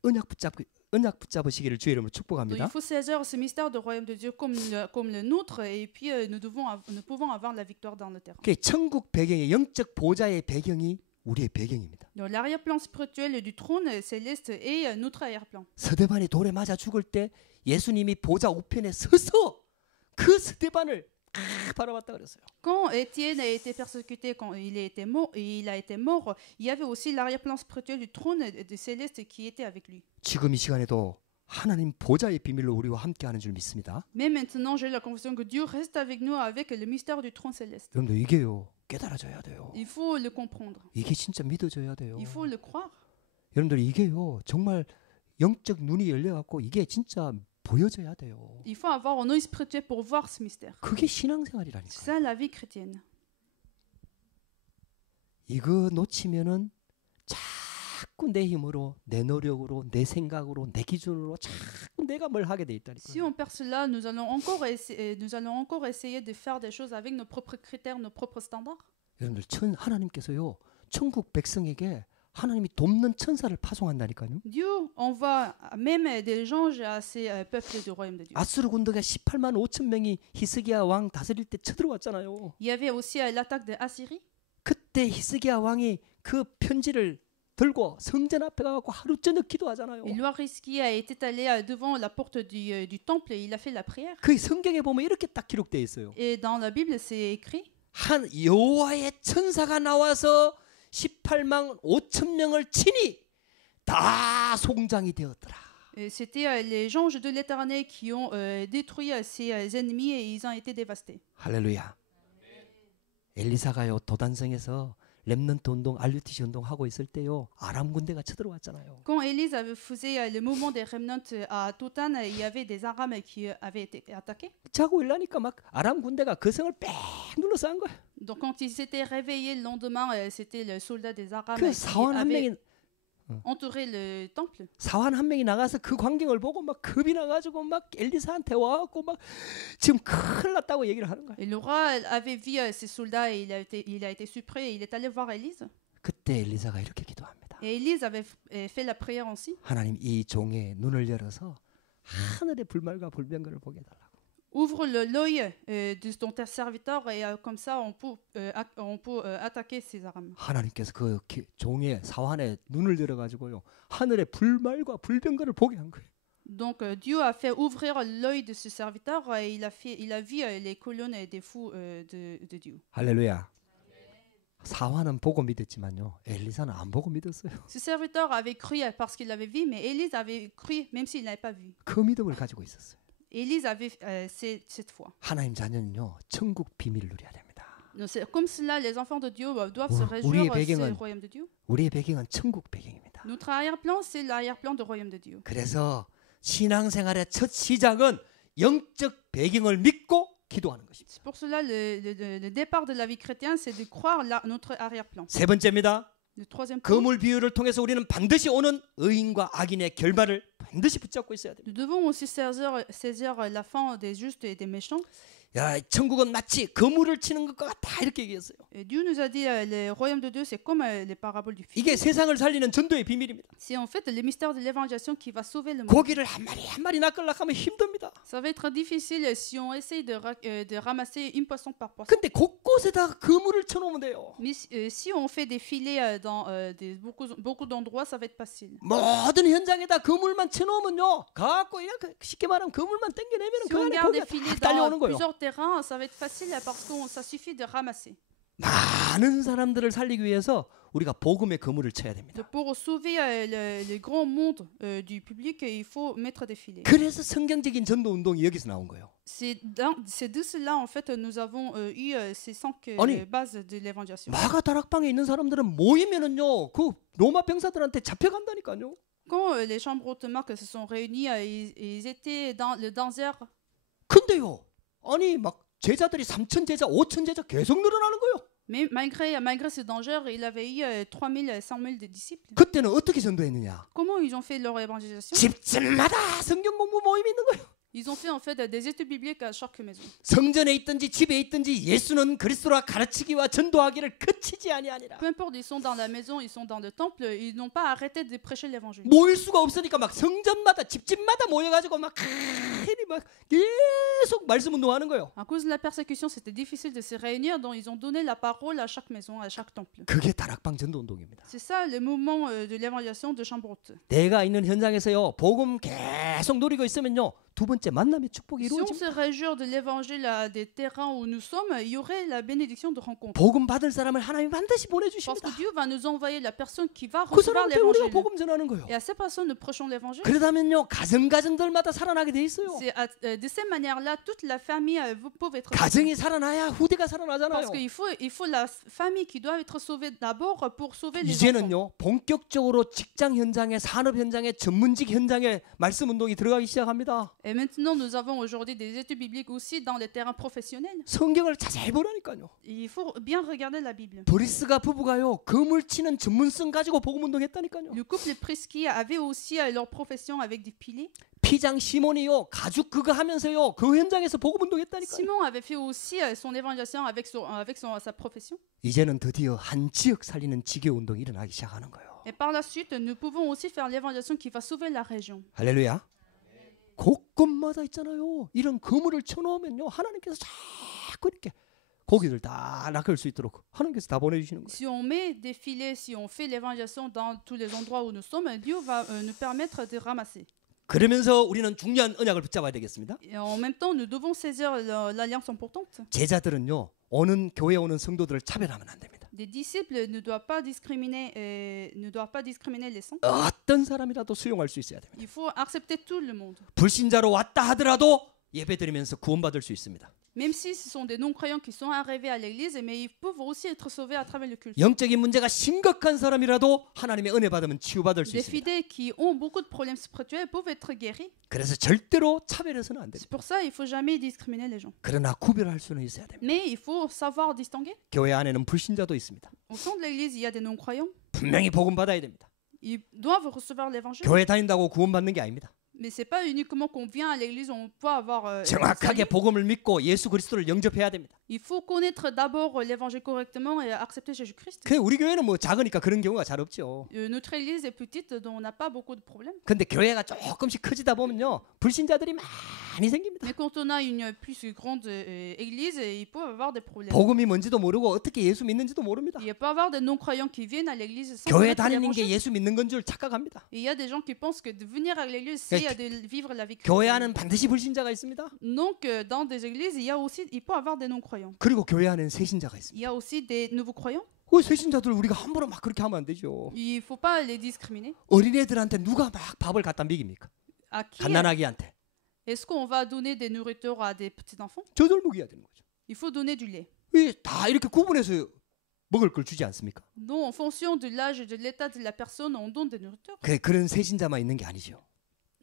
언약 붙잡으시기를 주의 이름으로 Donc, il 축복합니다. faut saisir ce mystère du royaume de Dieu comme le nôtre et puis nous pouvons avoir la victoire dans le terrain. 그 천국 배경의 영적 보좌의 배경이 우리의 배경입니다. Donc, l'arrière-plan spirituel du trône céleste est notre arrière-plan. 스데반이 돌에 맞아 죽을 때 예수님이 보좌 우편에 서서 그 스데반을 바라봤다 그랬어요. Quand Étienne a été persécuté, quand il a été mort, il y avait aussi l'arrière-plan spirituel du trône de céleste qui était avec lui. 지금 이 시간에도 하나님 보좌의 비밀로 우리와 함께하는 줄 믿습니다. Mais maintenant, j'ai la conviction que Dieu reste avec nous avec le mystère du trône céleste. 여러분들 이게요 깨달아져야 돼요. Il faut le comprendre. 이게 진짜 믿어져야 돼요. Il faut le croire. 여러분들 이게요 정말 영적 눈이 열려갖고 이게 진짜 보여져야 돼요. Il faut avoir un œil spirituel pour voir ce mystère. 그게 C'est 신앙생활이라니까. ça la vie chrétienne. 이거 놓치면은 자꾸 내 힘으로, 내 노력으로, 내 생각으로, 내 기준으로 자꾸 내가 뭘 하게 돼 Si 있다니까. on perd cela, nous allons encore essayer de faire des choses avec nos propres critères, nos propres standards. 여러분들 하나님께서요 천국 백성에게 하나님이 돕는 천사를 파송한다니까요. Dieu envoie même des anges à ces peuples du royaume de Dieu. 아수르 군대가 18만 5천 명이 히스기야 왕 다스릴 때 쳐들어왔잖아요. Il y avait aussi l'attaque de Assyrie. 그때 히스기야 왕이 그 편지를 들고 성전 앞에 가고 하루 저녁 기도하잖아요. Et le roi Hizkiya était allé devant la porte du temple et il a fait la prière. 그 성경에 보면 이렇게 딱 기록되어 있어요. Et dans la Bible, c'est écrit 한 여호와의 천사가 나와서 18만 5천 명을 치니 다 송장이 되었더라. c'était les anges de l'Éternel qui ont détruit ses ennemis et ils ont été dévastés. 할렐루야. 엘리사가요 도단성에서 렘넌트 운동, RUTC 운동 하고 있을 때요 아람 군대가 쳐들어왔잖아요. Quand Élise faisait le mouvement des remnants à Totan, il y avait des Arabes qui avaient été attaqués. 자고 일어나니까 막 아람 군대가 그 성을 빽 눌러서 한 거예요. Donc quand ils s'étaient réveillés le lendemain, c'était le soldat des Arabes 그 qui 사원 한 avait 명이 entouré le temple. 사원 한 명이 나가서 그 광경을 보고 막 겁이 나가지고 막 엘리사한테 와갖고 막 지금 큰일 났다고 얘기를 하는 거예요. Et le roi avait vu ces soldats et il a été surpris et il est allé voir Élise. 그때 엘리사가 이렇게 기도합니다. Et Élise avait fait la prière aussi. 하나님 이 종의 눈을 열어서 하늘의 불말과 불병거를 보게 해달라고. Ouvre l'œil de ton serviteur et comme ça on peut attaquer ces armes. 하나님께서 그 종의 사환의 눈을 열어가지고요 하늘의 불말과 불병거를 보게 한 거예요. Donc Dieu a fait ouvrir l'œil de ce serviteur et il a vu les colonnes des fous de Dieu. 할렐루야. 사환은 보고 믿었지만요 엘리사는 안 보고 믿었어요. Ce serviteur avait cru parce qu'il avait vu, mais Élise avait cru même s'il n'avait pas vu. 그 믿음을 가지고 있었어요. Élise avait cette foi. 하나님 자녀는요 천국 비밀을 누려야 됩니다. Donc, c'est comme cela, les enfants de Dieu doivent se 우리의 réjouir 배경은 du royaume de Dieu. 우리의 배경은 천국 배경입니다. Notre arrière-plan, c'est l'arrière-plan du royaume de Dieu. 그래서 신앙생활의 첫 시작은 영적 배경을 믿고 기도하는 것입니다. C'est pour cela le départ de la vie chrétienne, c'est de croire notre arrière-plan. 세 번째입니다. Le troisième point, 그물 비유를 통해서 우리는 반드시 오는 의인과 악인의 결말을 반드시 붙잡고 있어야 됩니다. nous devons aussi saisir la fin des justes et des méchants. 야, 천국은 마치 그물을 치는 것과 같다 이렇게 얘기했어요. Et Dieu nous a dit, le royaume de Dieu, c'est comme les paraboles du fils. 이게 세상을 살리는 전도의 비밀입니다. C'est en fait le mystère de l'évangélisation qui va sauver le monde. 고기를 한 마리 낚으려고 하면 힘듭니다. Ça va être difficile si on essaye de ramasser une poisson par poisson. 근데 곳곳에다가 그물을 쳐놓으면 돼요. Mais si on fait des filets dans beaucoup d'endroits, ça va être facile. 모든 현장에다 그물만 쳐놓으면요, 갖고 그냥 쉽게 말하면 그물만 당겨내면 Si 그 on 안에 garde 고기가 des filets 딱 달려오는 dans 거예요. plusieurs terrains, ça va être facile parce que ça suffit de ramasser. 많은 사람들을 살리기 위해서 우리가 복음의 그물을 쳐야 됩니다. Pour sauver le grand monde du public, il faut mettre des filets. 그래서 성경적인 전도 운동이 여기서 나온 거예요. C'est de cela, en fait, nous avons eu ces 5 아니, bases de l'évangélisation. 마가 다락방에 있는 사람들은 모이면은요, 그 로마 병사들한테 잡혀간다니까요. Quand les chambres hautes marques se sont réunies, ils étaient dans le désert. 근데요, 아니 막 제자들이 3천 제자, 5천 제자 계속 늘어나는 거예요. Mais malgré ce danger, il avait eu 3000, 5000 de disciples. 그때는 어떻게 전도했느냐? Comment ils ont fait leur évangélisation? 집집마다 성경 공부 모임이 있는 거예요. Ils ont fait en fait des études bibliques à chaque maison. 성전에 있든지 집에 있든지 예수는 그리스도라 가르치기와 전도하기를 그치지 아니하니라. Peu importe, ils sont dans la maison, ils sont dans le temple, ils n'ont pas arrêté de prêcher l'évangile. 모일 수가 없으니까 막 성전마다 집집마다 모여가지고 막 괜히 막 계속 말씀 운동하는 거예요. À cause de la persécution, c'était difficile de se réunir, donc ils ont donné la parole à chaque maison, à chaque temple. 그게 다락방 전도 운동입니다. C'est ça le mouvement de l'évangélisation de chambre haute. 내가 있는 현장에서요 복음 계속 누리고 있으면요 두 번째 만남의 축복이 Si on se 이루어집니다. réjouit de l'évangile à des terrains où nous sommes, il y aurait la bénédiction de rencontre. 복음 받을 사람을 하나님 반드시 Parce 보내주십니다. que Dieu va nous envoyer la personne qui va 그 recevoir 사람한테 우리가 l'évangile. 복음 전하는 거예요. Et à ces personnes, nous prêchons l'évangile. 그러다면요 가정가정들마다 살아나게 돼 있어요. C'est de cette manière-là, toute la famille peut être sauvée. 가정이 살아나야 후대가 Parce 살아나잖아요. qu'il faut la famille qui doit être sauvée d'abord pour sauver les enfants. 이제는요 본격적으로 직장 현장에 산업 현장에 전문직 현장에 말씀 운동이 들어가기 시작합니다. Et maintenant, nous avons aujourd'hui des études bibliques aussi dans les terrains professionnels. 성경을 자세히 보라니까요. Il faut bien regarder la Bible. 브리스가 부부가요 그물 치는 전문성 가지고 복음 운동했다니까요. Le couple Prisky avait aussi leur profession avec des piliers. 스키장 시몬이요 가죽 그거 하면서요 그 현장에서 복음 운동했다니까요. Simon avait fait aussi son évangélisation sa profession. 이제는 드디어 한 지역 살리는 지교 운동이 일어나기 시작하는 거예요. Et par la suite, nous pouvons aussi faire l'évangélisation qui va sauver la région. 할렐루야. 곳곳마다 있잖아요. 이런 그물을 쳐놓으면요 하나님께서 자꾸 이렇게 고기들 다 낚을 수 있도록 하나님께서 다 보내주시는 거예요. Si on met des filets, si on fait l'évangélisation dans tous les endroits où nous sommes, Dieu va nous permettre de ramasser. 그러면서 우리는 중요한 언약을 붙잡아야 되겠습니다. Et en même temps, nous devons saisir l'alliance importante. 제자들은요 오는 교회에 오는 성도들을 차별하면 안 됩니다. Des disciples ne doivent pas discriminer les saints. 어떤 사람이라도 수용할 수 있어야 됩니다. Il faut accepter tout le monde. 불신자로 왔다 하더라도 예배드리면서 구원받을 수 있습니다. Même si ce sont des non-croyants qui sont arrivés à l'église, mais ils peuvent aussi être sauvés à travers le culte. 영적인 문제가 심각한 사람이라도 하나님의 은혜 받으면 치유받을 수 Des 있습니다. fidèles qui ont beaucoup de problèmes spirituels peuvent être guéris. 그래서 절대로 차별해서는 안 C'est 됩니다. pour ça qu'il ne faut jamais discriminer les gens. 그러나 구별할 수는 있어야 됩니다. Mais il faut savoir distinguer. 교회 안에는 불신자도 있습니다. Au sein de l'église, il y a des non-croyants. 분명히 복음 받아야 됩니다. Ils doivent recevoir l'évangile. 교회 다닌다고 구원받는 게 아닙니다. Mais c'est pas uniquement qu'on vient à l'église, on peut avoir. 정확하게 복음을 믿고 예수 그리스도를 영접해야 됩니다. Il faut connaître d'abord l'évangile correctement et accepter Jésus-Christ. 그 우리 교회는 뭐 작으니까 그런 경우가 잘 없죠. Notre église est petite, donc on n'a pas beaucoup de problèmes. 근데 교회가 조금씩 커지다 보면요 불신자들이 많이 생깁니다. Mais quand on a une plus grande église, il peut avoir des problèmes. 복음이 뭔지도 모르고 어떻게 예수 믿는지도 모릅니다. Il peut y avoir des non-croyants qui viennent à l'église sans 교회 connaître 다니는 게 l'évangile. 예수 믿는 건 줄 착각합니다. Et il y a des gens qui pensent que de venir à l'église, c'est de vivre la vie 교회 chrétienne. 안은 반드시 불신자가 있습니다. Donc, dans des églises, il peut y avoir des non-croyants. 그리고 교회 안에는 새신자가 있습니다. Il y a aussi des nouveaux croyants. 그 새신자들 우리가 함부로 막 그렇게 하면 안 되죠. Il ne faut pas les discriminer. 어린애들한테 누가 막 밥을 갖다 먹입니까? À qui 갓난아기한테. est-ce qu'on va donner des nourritures à des petits-enfants? 저절 먹여야 되는 거죠. Il faut donner du lait. 다 이렇게 구분해서 먹을 걸 주지 않습니까? Donc, en fonction de l'âge et de l'état de la personne, on donne des nourritures. 그런 새신자만 있는 게 아니죠.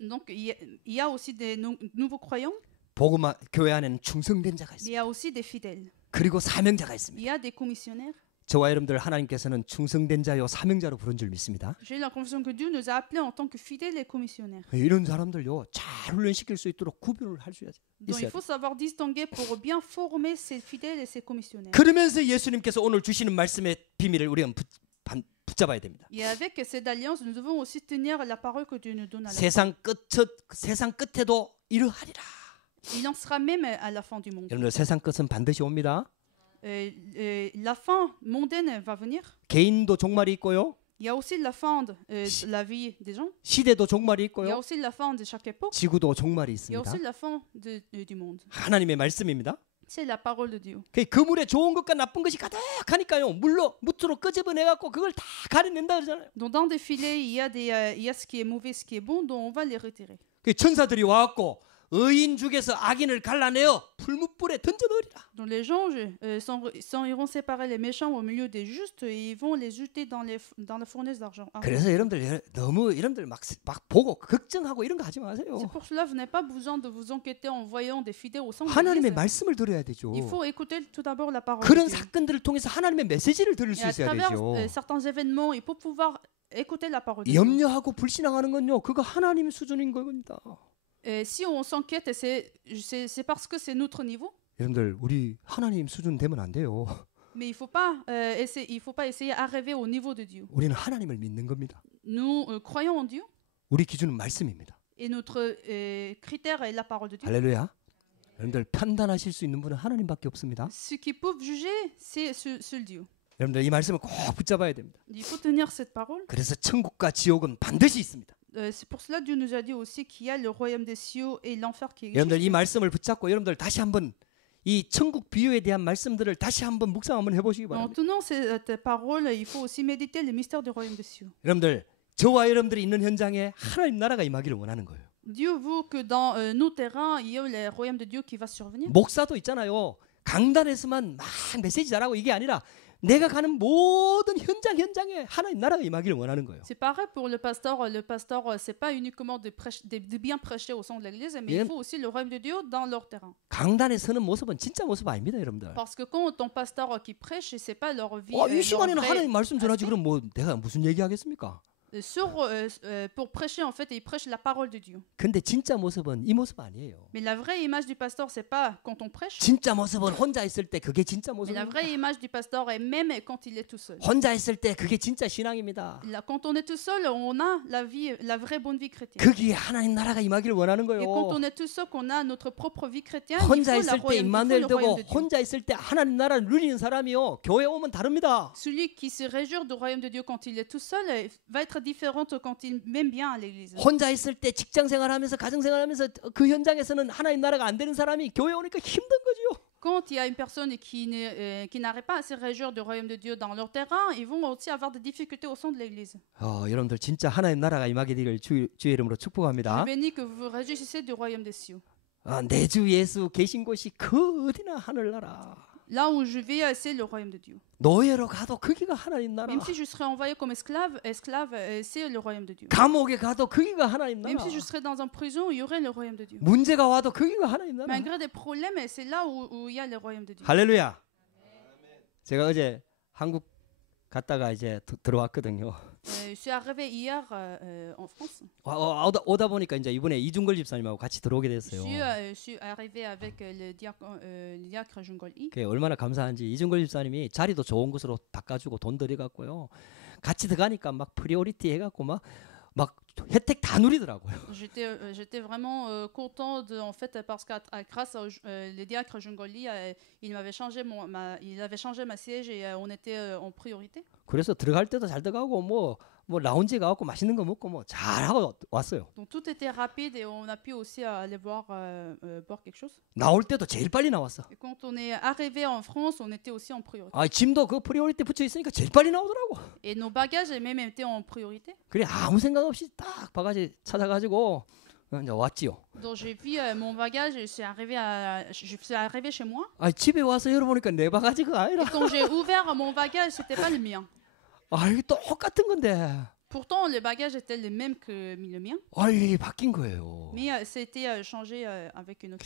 Donc, il y a aussi des nouveaux croyants, 복음 교회 안에는 충성된 자가 mais il 있습니다. y a aussi des fidèles. 그리고 사명자가 Il 있습니다. y a des commissionnaires. 저와 여러분들 하나님께서는 충성된 자요 사명자로 부른 줄 믿습니다. J'ai la conviction que Dieu nous a appelés en tant que fidèles et commissionnaires. 이런 사람들요 잘 훈련시킬 수 있도록 구별을 할 수 Donc, il 있어야 faut savoir distinguer pour bien former ces fidèles et ces commissionnaires. 그러면서 예수님께서 오늘 주시는 말씀의 비밀을 우리가 붙잡아야 됩니다. Et avec cette alliance, nous devons aussi tenir la parole que Dieu nous donne à la fin. 세상 끝에도 이러하리라. Il en sera même à la fin du monde. 여러분들 세상 끝은 반드시 옵니다. La fin mondaine va venir. 개인도 종말이 있고요. Il y a aussi la fin de la vie des gens. 시대도 종말이 Il y a 있고요. aussi la fin de chaque époque. 지구도 종말이 Il y a 있습니다. aussi la fin du monde. 하나님의 말씀입니다. C'est la parole de Dieu. 그 물에 좋은 것과 나쁜 것이 가득하니까요. 무트로 끄집어내 갖고 그걸 다 가려낸다 그러잖아요. Donc dans des filets, il y a ce qui est mauvais, ce qui est bon, donc on va les retirer. 그 천사들이 와 갖고 의인 중에서 악인을 갈라내어 풀무불에 던져 넣으리라. Donc les anges iront séparer les méchants au milieu des justes et ils vont les jeter dans la fournaise d'argent. 그래서 여러분들 너무 여러분들 막 보고 걱정하고 이런 거 하지 마세요. C'est pour cela que vous n'avez pas besoin de vous inquiéter en voyant des fidèles au sein de 하나님의 l'église. 말씀을 들어야 되죠. Il faut écouter tout d'abord la parole de 그런 Dieu. 사건들을 통해서 하나님의 메시지를 들을 Et 수 à 있어야 travers 되죠. certains événements, il faut pouvoir écouter la parole de Dieu. 염려하고 불신앙하는 건요. 그거 하나님 수준인 겁니다. Si on s'inquiète, c'est parce que c'est notre niveau. 여러분들 우리 하나님 수준 되면 안 돼요. Mais il faut pas essayer d'arriver au niveau de Dieu. 우리는 하나님을 믿는 겁니다. Nous croyons en Dieu 우리 기준은 말씀입니다. et notre critère est la parole de Dieu. 할렐루야. 여러분들 판단하실 수 있는 분은 하나님밖에 없습니다. Ceux qui peuvent juger, c'est seul Dieu. 여러분들 이 말씀을 꼭 붙잡아야 됩니다. Il faut tenir cette parole. 그래서 천국과 지옥은 반드시 있습니다. C'est pour cela que Dieu nous a dit aussi qu'il y a le royaume des cieux et l'enfer qui existe. 여러분들 이 말씀을 붙잡고 여러분들 다시 한번 이 천국 비유에 대한 말씀들을 다시 한번 묵상 한번 해보시기 En 바랍니다. tenant cette parole, il faut aussi méditer le mystère du royaume des cieux. 여러분들 저와 여러분들이 있는 현장에 하나님 나라가 임하기를 원하는 거예요. Dieu veut que dans nos terrains, il y ait le royaume de Dieu qui va survenir. 목사도 있잖아요. 강단에서만 막 메시지 잘하고 이게 아니라 내가 가는 모든 현장에 하나님 나라가 임하기를 원하는 거예요. C'est pareil pour le pasteur. Le pasteur, c'est pas uniquement de bien prêcher au sein de l'église, mais il faut aussi le royaume de Dieu dans leur terrain. 강단에 서는 모습은 진짜 모습 아닙니다, 여러분들. Parce que quand ton pasteur qui prêche, c'est pas leur vie. 이 leur 시간에는 vrai 하나님 말씀 전하지 aspect. 그럼 뭐 내가 무슨 얘기하겠습니까? pour prêcher, en fait, et il prêche la parole de Dieu. 근데 진짜 모습은 이 모습 아니에요. Mais la vraie image du pasteur, c'est pas quand on prêche. 진짜 모습은 혼자 있을 때 그게 진짜 Mais la 모습입니다. vraie image du pasteur est même quand il est tout seul. 혼자 있을 때 그게 진짜 신앙입니다. Là, quand on est tout seul, on a la vraie bonne vie chrétienne. 거기에 하나님 나라가 임하기를 원하는 Et quand 거예요. on est tout seul, qu'on a notre propre vie chrétienne, il faut 혼자 la 있을 때 royaume, il faut 임마누엘 le 되고 royaume de Dieu. 혼자 있을 때 하나님 나라를 누리는 사람이요. 교회 오면 다릅니다. Celui qui se réjouit du royaume de Dieu quand il est tout seul va être différent quand il m'aime bien à l'église. 혼자 있을 때 직장 생활하면서 가정 생활하면서 그 현장에서는 하나님 나라가 안 되는 사람이 교회 오니까 힘든 거지요. Quand il y a une personne qui n'arrive pas à se réjouir du royaume de Dieu dans leur terrain, ils vont aussi avoir des difficultés au sein de l'église. 여러분들 진짜 하나님 나라가 임하게 되기를 주의 이름으로 Je 축복합니다. bénis que vous vous réjouissez du royaume des cieux. 내 주 예수 계신 곳이 그 어디나 하늘나라. Là où je vais, c'est le royaume de Dieu. 노예로 가도 거기가 하나님 나라. Même si je serai envoyé comme esclave, c'est le royaume de Dieu. 감옥에 가도 거기가 하나님 Même 나라. si je serai dans une prison, il y aurait le royaume de Dieu. 문제가 와도 거기가 하나님 나라. Malgré des problèmes, c'est là où il y a le royaume de Dieu. 할렐루야. 제가 어제 한국 갔다가 이제 들어왔거든요. Je suis arrivé hier en France. 오다 보니까 이제 이번에 이중걸 집사님하고 같이 들어오게 됐어요. Je suis arrivé avec le diacre Jungol-i. 그게 얼마나 감사한지 이중걸 집사님이 자리도 좋은 곳으로 닦아주고 돈 들여갖고요. 같이 들어가니까 막 프리오리티 해갖고 막 혜택 다 누리더라고요. J'étais vraiment content en fait parce que grâce au le diacre Jungol-i, il avait changé ma siège et on était en priorité. 그래서 들어갈 때도 잘 들어가고 뭐 라운지에 가고 맛있는 거 먹고 뭐 잘하고 왔어요. Donc tout était rapide et on a pu aussi aller boire quelque chose. 나올 때도 제일 빨리 나왔어. Et quand on est arrivé en France, on était aussi en priorité. 짐도 그 프리오리티 붙여 있으니까 제일 빨리 나오더라고. Et nos bagages même étaient en priorité. 그래 아무 생각 없이 딱 바가지 찾아가지고 이제 왔지요. Donc j'ai vu mon bagage et je suis arrivé chez moi. 집에 와서 열어보니까 내 바가지가 아니라. Et quand j'ai ouvert mon bagage, c'était pas le mien. 이게 똑같은 건데. Pourtant, le bagage était le même que le mien. 이게 바뀐 거예요. Mais c'était changé avec une autre.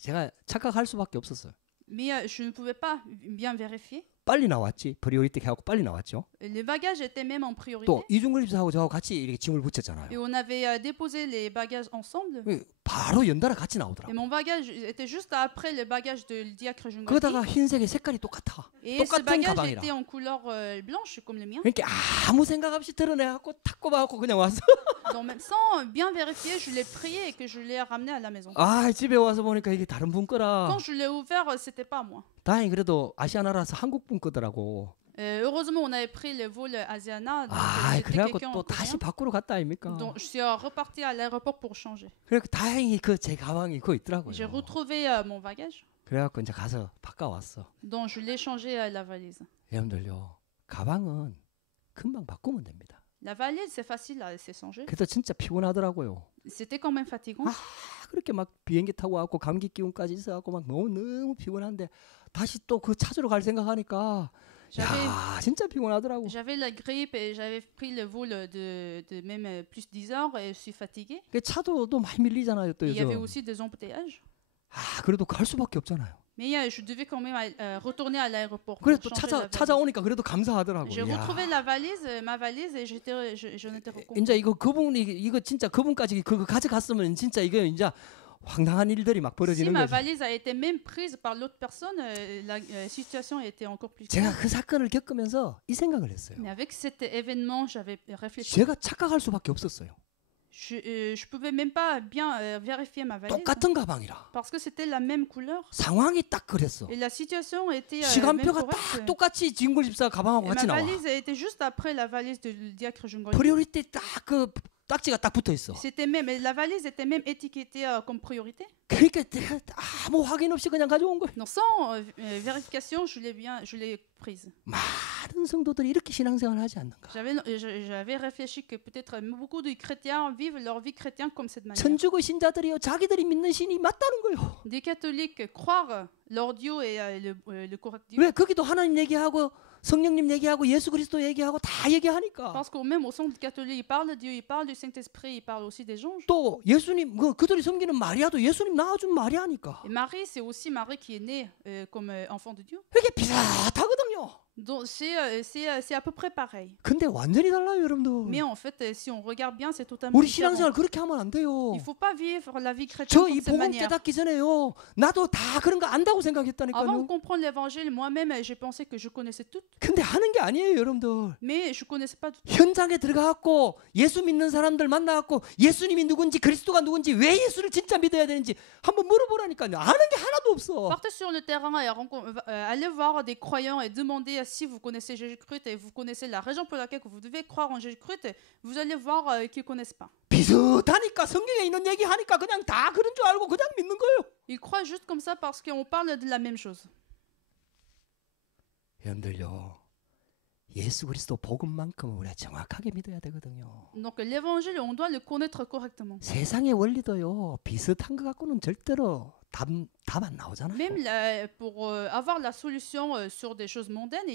제가 착각할 수밖에 없었어요. Mais je ne pouvais pas bien vérifier. 빨리 나왔지. 프리오리티 해갖고 빨리 나왔죠. Les bagages étaient même en priorité. 또 이중걸 집사하고 저하고 같이 이렇게 짐을 붙였잖아요. Et on avait déposé les bagages ensemble. 바로 연달아 같이 Et 나오더라고. mon bagage était juste après le bagage de diacre Jungol-i. 거기다가 흰색의 색깔이 똑같아. Et ce 똑같은 bagage 가방이라. était en couleur blanche comme le mien. 그러니까 아무 생각 없이 드러내갖고 탁 꼽아갖고 그냥 왔어. Donc même sans bien vérifier, je l'ai prié et que je l'ai ramené à la maison. 집에 와서 보니까 이게 다른 분 거라. Quand je l'ai ouvert, c'était pas moi. 다행히 그래도 아시아나라서 한국 분 거더라고. Heureusement, on avait pris le vol Asiana. Donc c'était 그래갖고 quelqu'un 또 en 다시 coréen. 밖으로 갔다 아닙니까? Donc je suis reparti à l'aéroport pour changer. 그래서 다행히 그 제 가방이 그거 있더라고요. J'ai retrouvé mon bagage. 그래갖고 이제 가서 바꿔왔어. Donc je l'ai changé à la valise. 여러분들요, 가방은 금방 바꾸면 됩니다. La valise, c'est facile à laisser changer. 그래도 진짜 피곤하더라고요. C'était quand même fatigant. 그렇게 막 비행기 타고 와갖고 감기 기운까지 있어갖고 막 너무 피곤한데 다시 또 그 찾으러 갈 생각하니까 진짜 피곤하더라고. J'avais la grippe et j'avais pris le vol de même plus 10 heures et je suis fatiguée. 그 차도 또 많이 밀리잖아요, 또 Il y avait 요즘. aussi des embouteillages. 그래도 갈 수밖에 없잖아요. Mais je devais quand même retourner à l'aéroport. 그래 pour 또 changer la valise. 찾아오니까 그래도 감사하더라고. J'ai retrouvé la valise, ma valise et j'en étais reconnaissant. 이제 그분이 이거 진짜 그분까지 그거 가져갔으면 진짜 이거 이제 황당한 일들이 막 Si 벌어지는 ma 거지. valise a été même prise par l'autre personne, la situation était encore plus 제가 grave. 그 사건을 겪으면서 이 생각을 했어요. Mais avec cet événement, j'avais réfléchi. 제가 착각할 수밖에 없었어요. Je pouvais même pas bien vérifier ma valise 똑같은 가방이라. parce que c'était la même couleur 상황이 딱 그랬어. et la situation était même 시간표가 correcte. 딱 똑같이 진골 집사 가방하고 Et ma 같이 나와. valise était juste après la valise du diacre Jungol-i. 프리오리티 딱 그 딱지가 딱 붙어 있어. C'était même, la valise était même étiquetée comme priorité. 그러니까 내가 아무 확인 없이 그냥 가져온 거예요. Donc sans vérification, je l'ai prise. 많은 성도들이 이렇게 신앙생활을 하지 않는가? J'avais réfléchi que peut-être beaucoup de chrétiens vivent leur vie chrétienne comme cette manière. 천주교 신자들이요, 자기들이 믿는 신이 맞다는 거예요. Des catholiques croient leur Dieu et le correct Dieu. 왜 거기도 하나님 얘기하고 성령님 얘기하고 예수 그리스도 얘기하고 다 얘기하니까. Parce que même au centre catholique, ils parlent de Dieu, ils parlent du Saint-Esprit, ils parlent aussi des anges. 또 예수님 그들이 섬기는 마리아도 예수님 낳아준 마리아니까. Et Marie, c'est aussi Marie qui est née comme enfant de Dieu. 이게 비슷하거든요. Donc c'est à peu près pareil. 근데 완전히 달라요, 여러분들. Mais en fait, si on regarde bien, c'est totalement 우리 différent. 신앙생활 그렇게 하면 안 돼요. Il faut pas vivre la vie chrétienne 저 comme 이 cette 복음 manière. 깨닫기 전에요. 나도 다 그런 거 안다고 Avant de 생각했다니까요. comprendre l'évangile, moi-même, j'ai pensé que je connaissais tout, 근데 하는 게 아니에요, 여러분들. mais je connaissais pas tout. 현장에 들어가갖고 예수 믿는 사람들 만나갖고 예수님이 누군지 그리스도가 누군지 왜 예수를 진짜 믿어야 되는지 한번 물어보라니까요. 아는 게 하나도 없어. Partez sur le terrain et allez voir des croyants et demandez si vous connaissez Jésus-Christ et vous connaissez la raison pour laquelle vous devez croire en Jésus-Christ. Vous allez voir qu'ils ne connaissent pas. 비슷하니까 성경에 있는 얘기 하니까 그냥 다 그런 줄 알고 그냥 믿는 거예요. Ils croient juste comme ça parce qu'on parle de la même chose. 여러분들요. 예수 그리스도 복음만큼은 우리가 정확하게 믿어야 되거든요. Donc l'évangile, on doit le connaître correctement. 세상의 원리도요. 비슷한 거 갖고는 절대로 답 안 나오잖아요. Même pour avoir la solution sur des choses mondaines,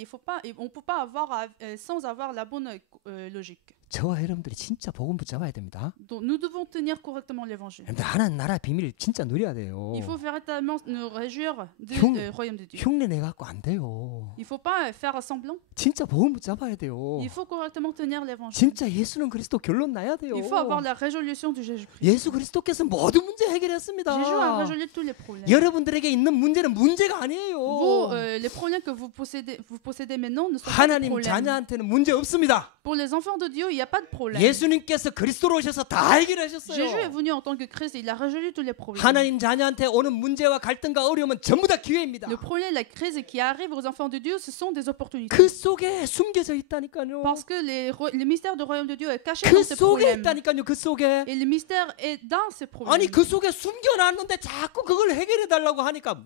on ne peut pas avoir sans avoir la bonne logique. 저와 여러분들이 진짜 복음 붙잡아야 됩니다. Donc nous devons tenir correctement l'évangile. 여러분들 하나님 나라 비밀 진짜 누려야 돼요. Il faut véritablement nous réjouir du royaume de Dieu. 흉내 내 갖고 안 돼요. Il ne faut pas faire semblant. 진짜 복음 붙잡아야 돼요. Il faut correctement tenir l'évangile. 진짜 예수는 그리스도 결론 나야 돼요. Il faut avoir la résolution du Jésus-Christ. 예수 그리스도께서 모든 문제 해결했습니다. Jésus a résolu tous les problèmes. 여러분들에게 있는 문제는 문제가 아니에요. Vous, les problèmes que vous possédez maintenant ne sont pas des 하나님 problèmes. 자녀한테는 문제 없습니다. Pour les enfants de Dieu, il n'y a pas de problème. 예수님께서 그리스도로 오셔서 다 해결하셨어요. Jésus est venu en tant que Christ et il a résolu tous les problèmes. 하나님 자녀한테 오는 문제와 갈등과 어려움은 전부 다 기회입니다. Le problème, la crise qui arrive aux enfants de Dieu, ce sont des opportunités. 그 속에 숨겨져 있다니까요. Parce que le mystère du royaume de Dieu est caché 그 dans ces 속에 problèmes. 있다니까요. 그 속에. Et le mystère est dans ces problèmes. 아니 그 속에 숨겨놨는데 자꾸 그걸 해결해 달라고 하니까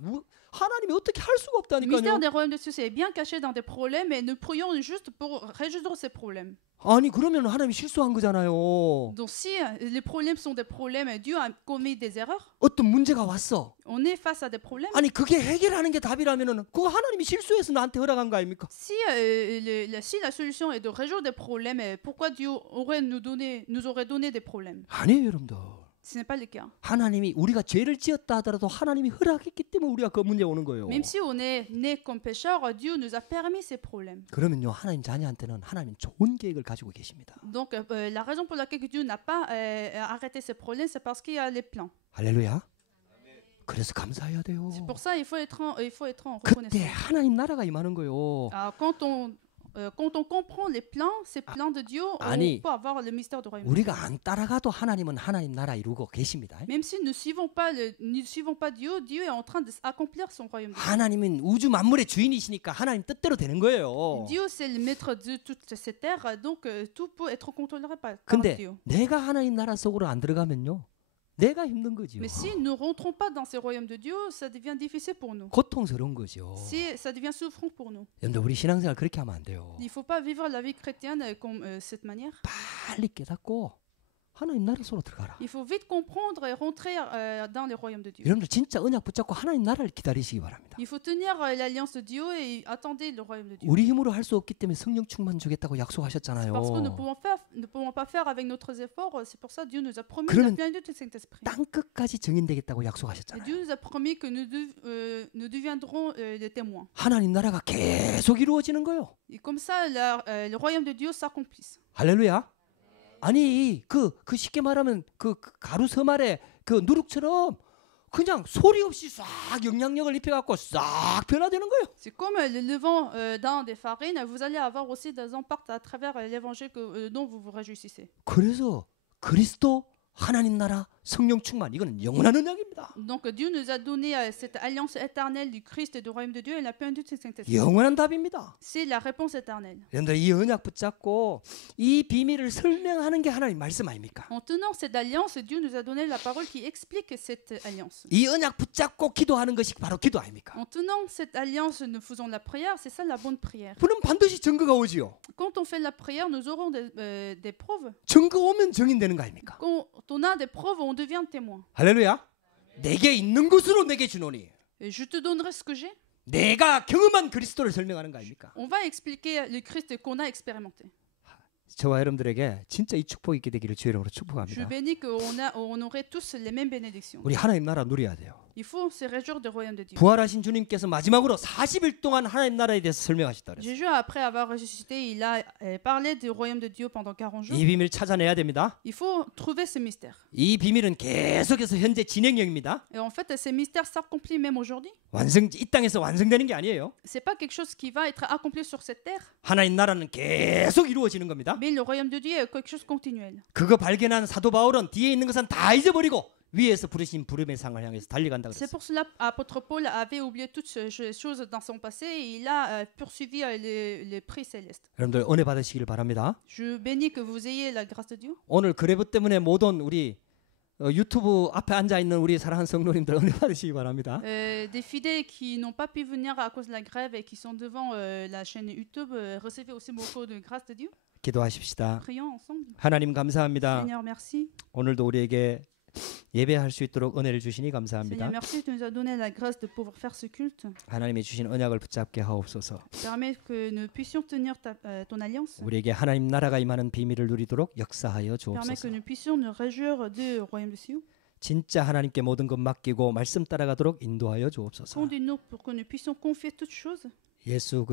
하나님이 어떻게 할 수가 Le mystère 없다니까요. des royaumes de Dieu est bien caché dans des problèmes et nous prions juste pour résoudre ces problèmes. 아니 그러면 하나님이 실수한 거잖아요. Donc si les problèmes sont des problèmes et Dieu a commis des erreurs, 어떤 문제가 왔어. on est face à des problèmes. 아니 그게 해결하는 게 답이라면은 그거 하나님이 실수해서 나한테 허락한 거 아닙니까? Si la solution est de résoudre des problèmes, pourquoi Dieu nous aurait donné des problèmes? 아니에요, 여러분들. Ce n'est pas le cas. 하나님이 우리가 죄를 지었다 하더라도 하나님이 허락했기 때문에 우리가 그 문제 오는 거예요. Même si on est né comme pécheur, Dieu nous a permis ces problèmes. 그러면요 하나님 자녀한테는 하나님 좋은 계획을 가지고 계십니다. Donc la raison pour laquelle Dieu n'a pas arrêté ces problèmes, c'est parce qu'il y a les plans. 할렐루야. 그래서 감사해야 돼요. C'est pour ça il faut être en 그때 reconnaissance. 하나님 나라가 임하는 거예요. Alors, quand on comprend les plans, ces plans de Dieu, 아니, on peut avoir le mystère du royaume. 우리가 안 따라가도 하나님은 하나님 나라 이루고 계십니다. Même si nous ne suivons pas Dieu, Dieu est en train d'accomplir son royaume. 하나님은 우주 만물의 주인이시니까 하나님 뜻대로 되는 거예요. Dieu c'est le maître de toute cette terre, donc tout peut être contrôlé par 근데 Dieu. 내가 하나님 나라 속으로 안 들어가면요. 내가 힘든 거지요. Mais si nous ne rentrons pas dans ces royaumes de Dieu, ça devient difficile pour nous. 고통스러운 거죠. Ça devient souffrant pour nous. 여러분들 우리 신앙생활 그렇게 하면 안 돼요. Il ne faut pas vivre la vie chrétienne comme cette manière. 빨리 깨닫고 하나님 나라 속으로 들어가라. Il faut vite comprendre et rentrer dans les royaumes de Dieu. 여러분들 진짜 언약 붙잡고 하나님 나라를 기다리시기 바랍니다. Il faut tenir l'alliance de Dieu et attendre le royaume de Dieu. 우리 힘으로 할 수 없기 때문에 성령 충만 주겠다고 약속하셨잖아요. Parce que nous ne pouvons pas faire avec notre effort, c'est pour ça que Dieu nous a promis 그러면 la plénitude du Saint-Esprit. 땅 끝까지 증인되겠다고 Et 약속하셨잖아요. Dieu nous a promis que nous deviendrons des témoins. 하나님 나라가 계속 이루어지는 거예요. Et comme ça, le royaume de Dieu s'accomplisse. 할렐루야. 아니 그 쉽게 말하면 그 가루 서말의 그 누룩처럼 그냥 소리 없이 싹 영향력을 입혀갖고 싹 변화되는 거예요. C'est comme le levain dans des farines, vous allez avoir aussi des impacts à travers l'évangile dont vous vous réjouissez. 그래서 그리스도 하나님 나라 성령 충만 이거는 영원한 언약입니다. Donc Dieu nous a donné cette alliance éternelle du Christ et du royaume de Dieu et la plénitude du Saint-Esprit. 영원한 답입니다. C'est la réponse éternelle. 여러분들 이 언약 붙잡고 이 비밀을 설명하는 게 하나님 말씀 아닙니까? En tenant cette alliance, Dieu nous a donné la parole qui explique cette alliance. 이 언약 붙잡고 기도하는 것이 바로 기도 아닙니까? En tenant cette alliance, nous faisons la prière, c'est ça la bonne prière. 그럼 반드시 증거가 오지요. Quand on fait la prière, nous aurons des preuves. 증거 오면 증인되는 거 아닙니까? Quand on a des preuves, on devient témoin. 할렐루야. 내게 있는 것으로 내게 주노니 Et je te donnerai ce que j'ai. 내가 경험한 그리스도를 설명하는 거 아닙니까? On va expliquer le Christ qu'on a expérimenté. 저와 여러분들에게 진짜 이 축복이 있게 되기를 주의 이름으로 Je 축복합니다. bénis qu'on aurait tous les mêmes bénédictions. 우리 하나님 나라 누려야 돼요. Il faut se réjouir du royaume de Dieu. 부활하신 주님께서 마지막으로 40일 동안 하나님 나라에 대해서 설명하셨다 그랬어요. Jésus, après avoir ressuscité, il a parlé du royaume de Dieu pendant 40 jours. 이 비밀 찾아내야 됩니다. Il faut trouver ce mystère. 이 비밀은 계속해서 현재 진행형입니다. Et en fait, ces mystères s'accomplissent même aujourd'hui. 이 땅에서 완성되는 게 아니에요. C'est pas quelque chose qui va être accompli sur cette terre, 하나님 나라는 계속 이루어지는 겁니다. mais le royaume de Dieu est quelque chose de continuel. 그거 발견한 사도 바울은 뒤에 있는 것은 다 잊어버리고 위에서 부르신 부름의 상을 향해서 달려간다 C'est 그랬어요. pour cela l'apôtre Paul avait oublié toutes ces choses dans son passé et il a poursuivi les prix célestes. 여러분들 은혜 받으시길 바랍니다. Je bénis que vous ayez la grâce de Dieu. 오늘 그래브 때문에 못 온 우리 유튜브 앞에 앉아 있는 우리 사랑하는 성도님들 은혜 받으시기 바랍니다. Des fidèles qui n'ont pas pu venir à cause de la grève et qui sont devant la chaîne YouTube, recevez aussi beaucoup de grâce de Dieu. 기도하십시다. Prions ensemble. 하나님 감사합니다. Seigneur, merci. 오늘도 우리에게 예배할 수 있도록 은혜를 주시니 Seigneur, 감사합니다. merci, tu nous as donné la grâce de pouvoir faire ce culte. 하나님이 주신 언약을 붙잡게 하옵소서. Permets que nous puissions tenir ton alliance. 우리에게 하나님 나라가 임하는 비밀을 누리도록 역사하여 Permets que 주옵소서. nous puissions nous réjouir du royaume de Sion. 진짜 하나님께 모든 것 맡기고 말씀 따라가도록 인도하여 주옵소서. Conduis-nous pour que nous puissions confier toutes choses. 예수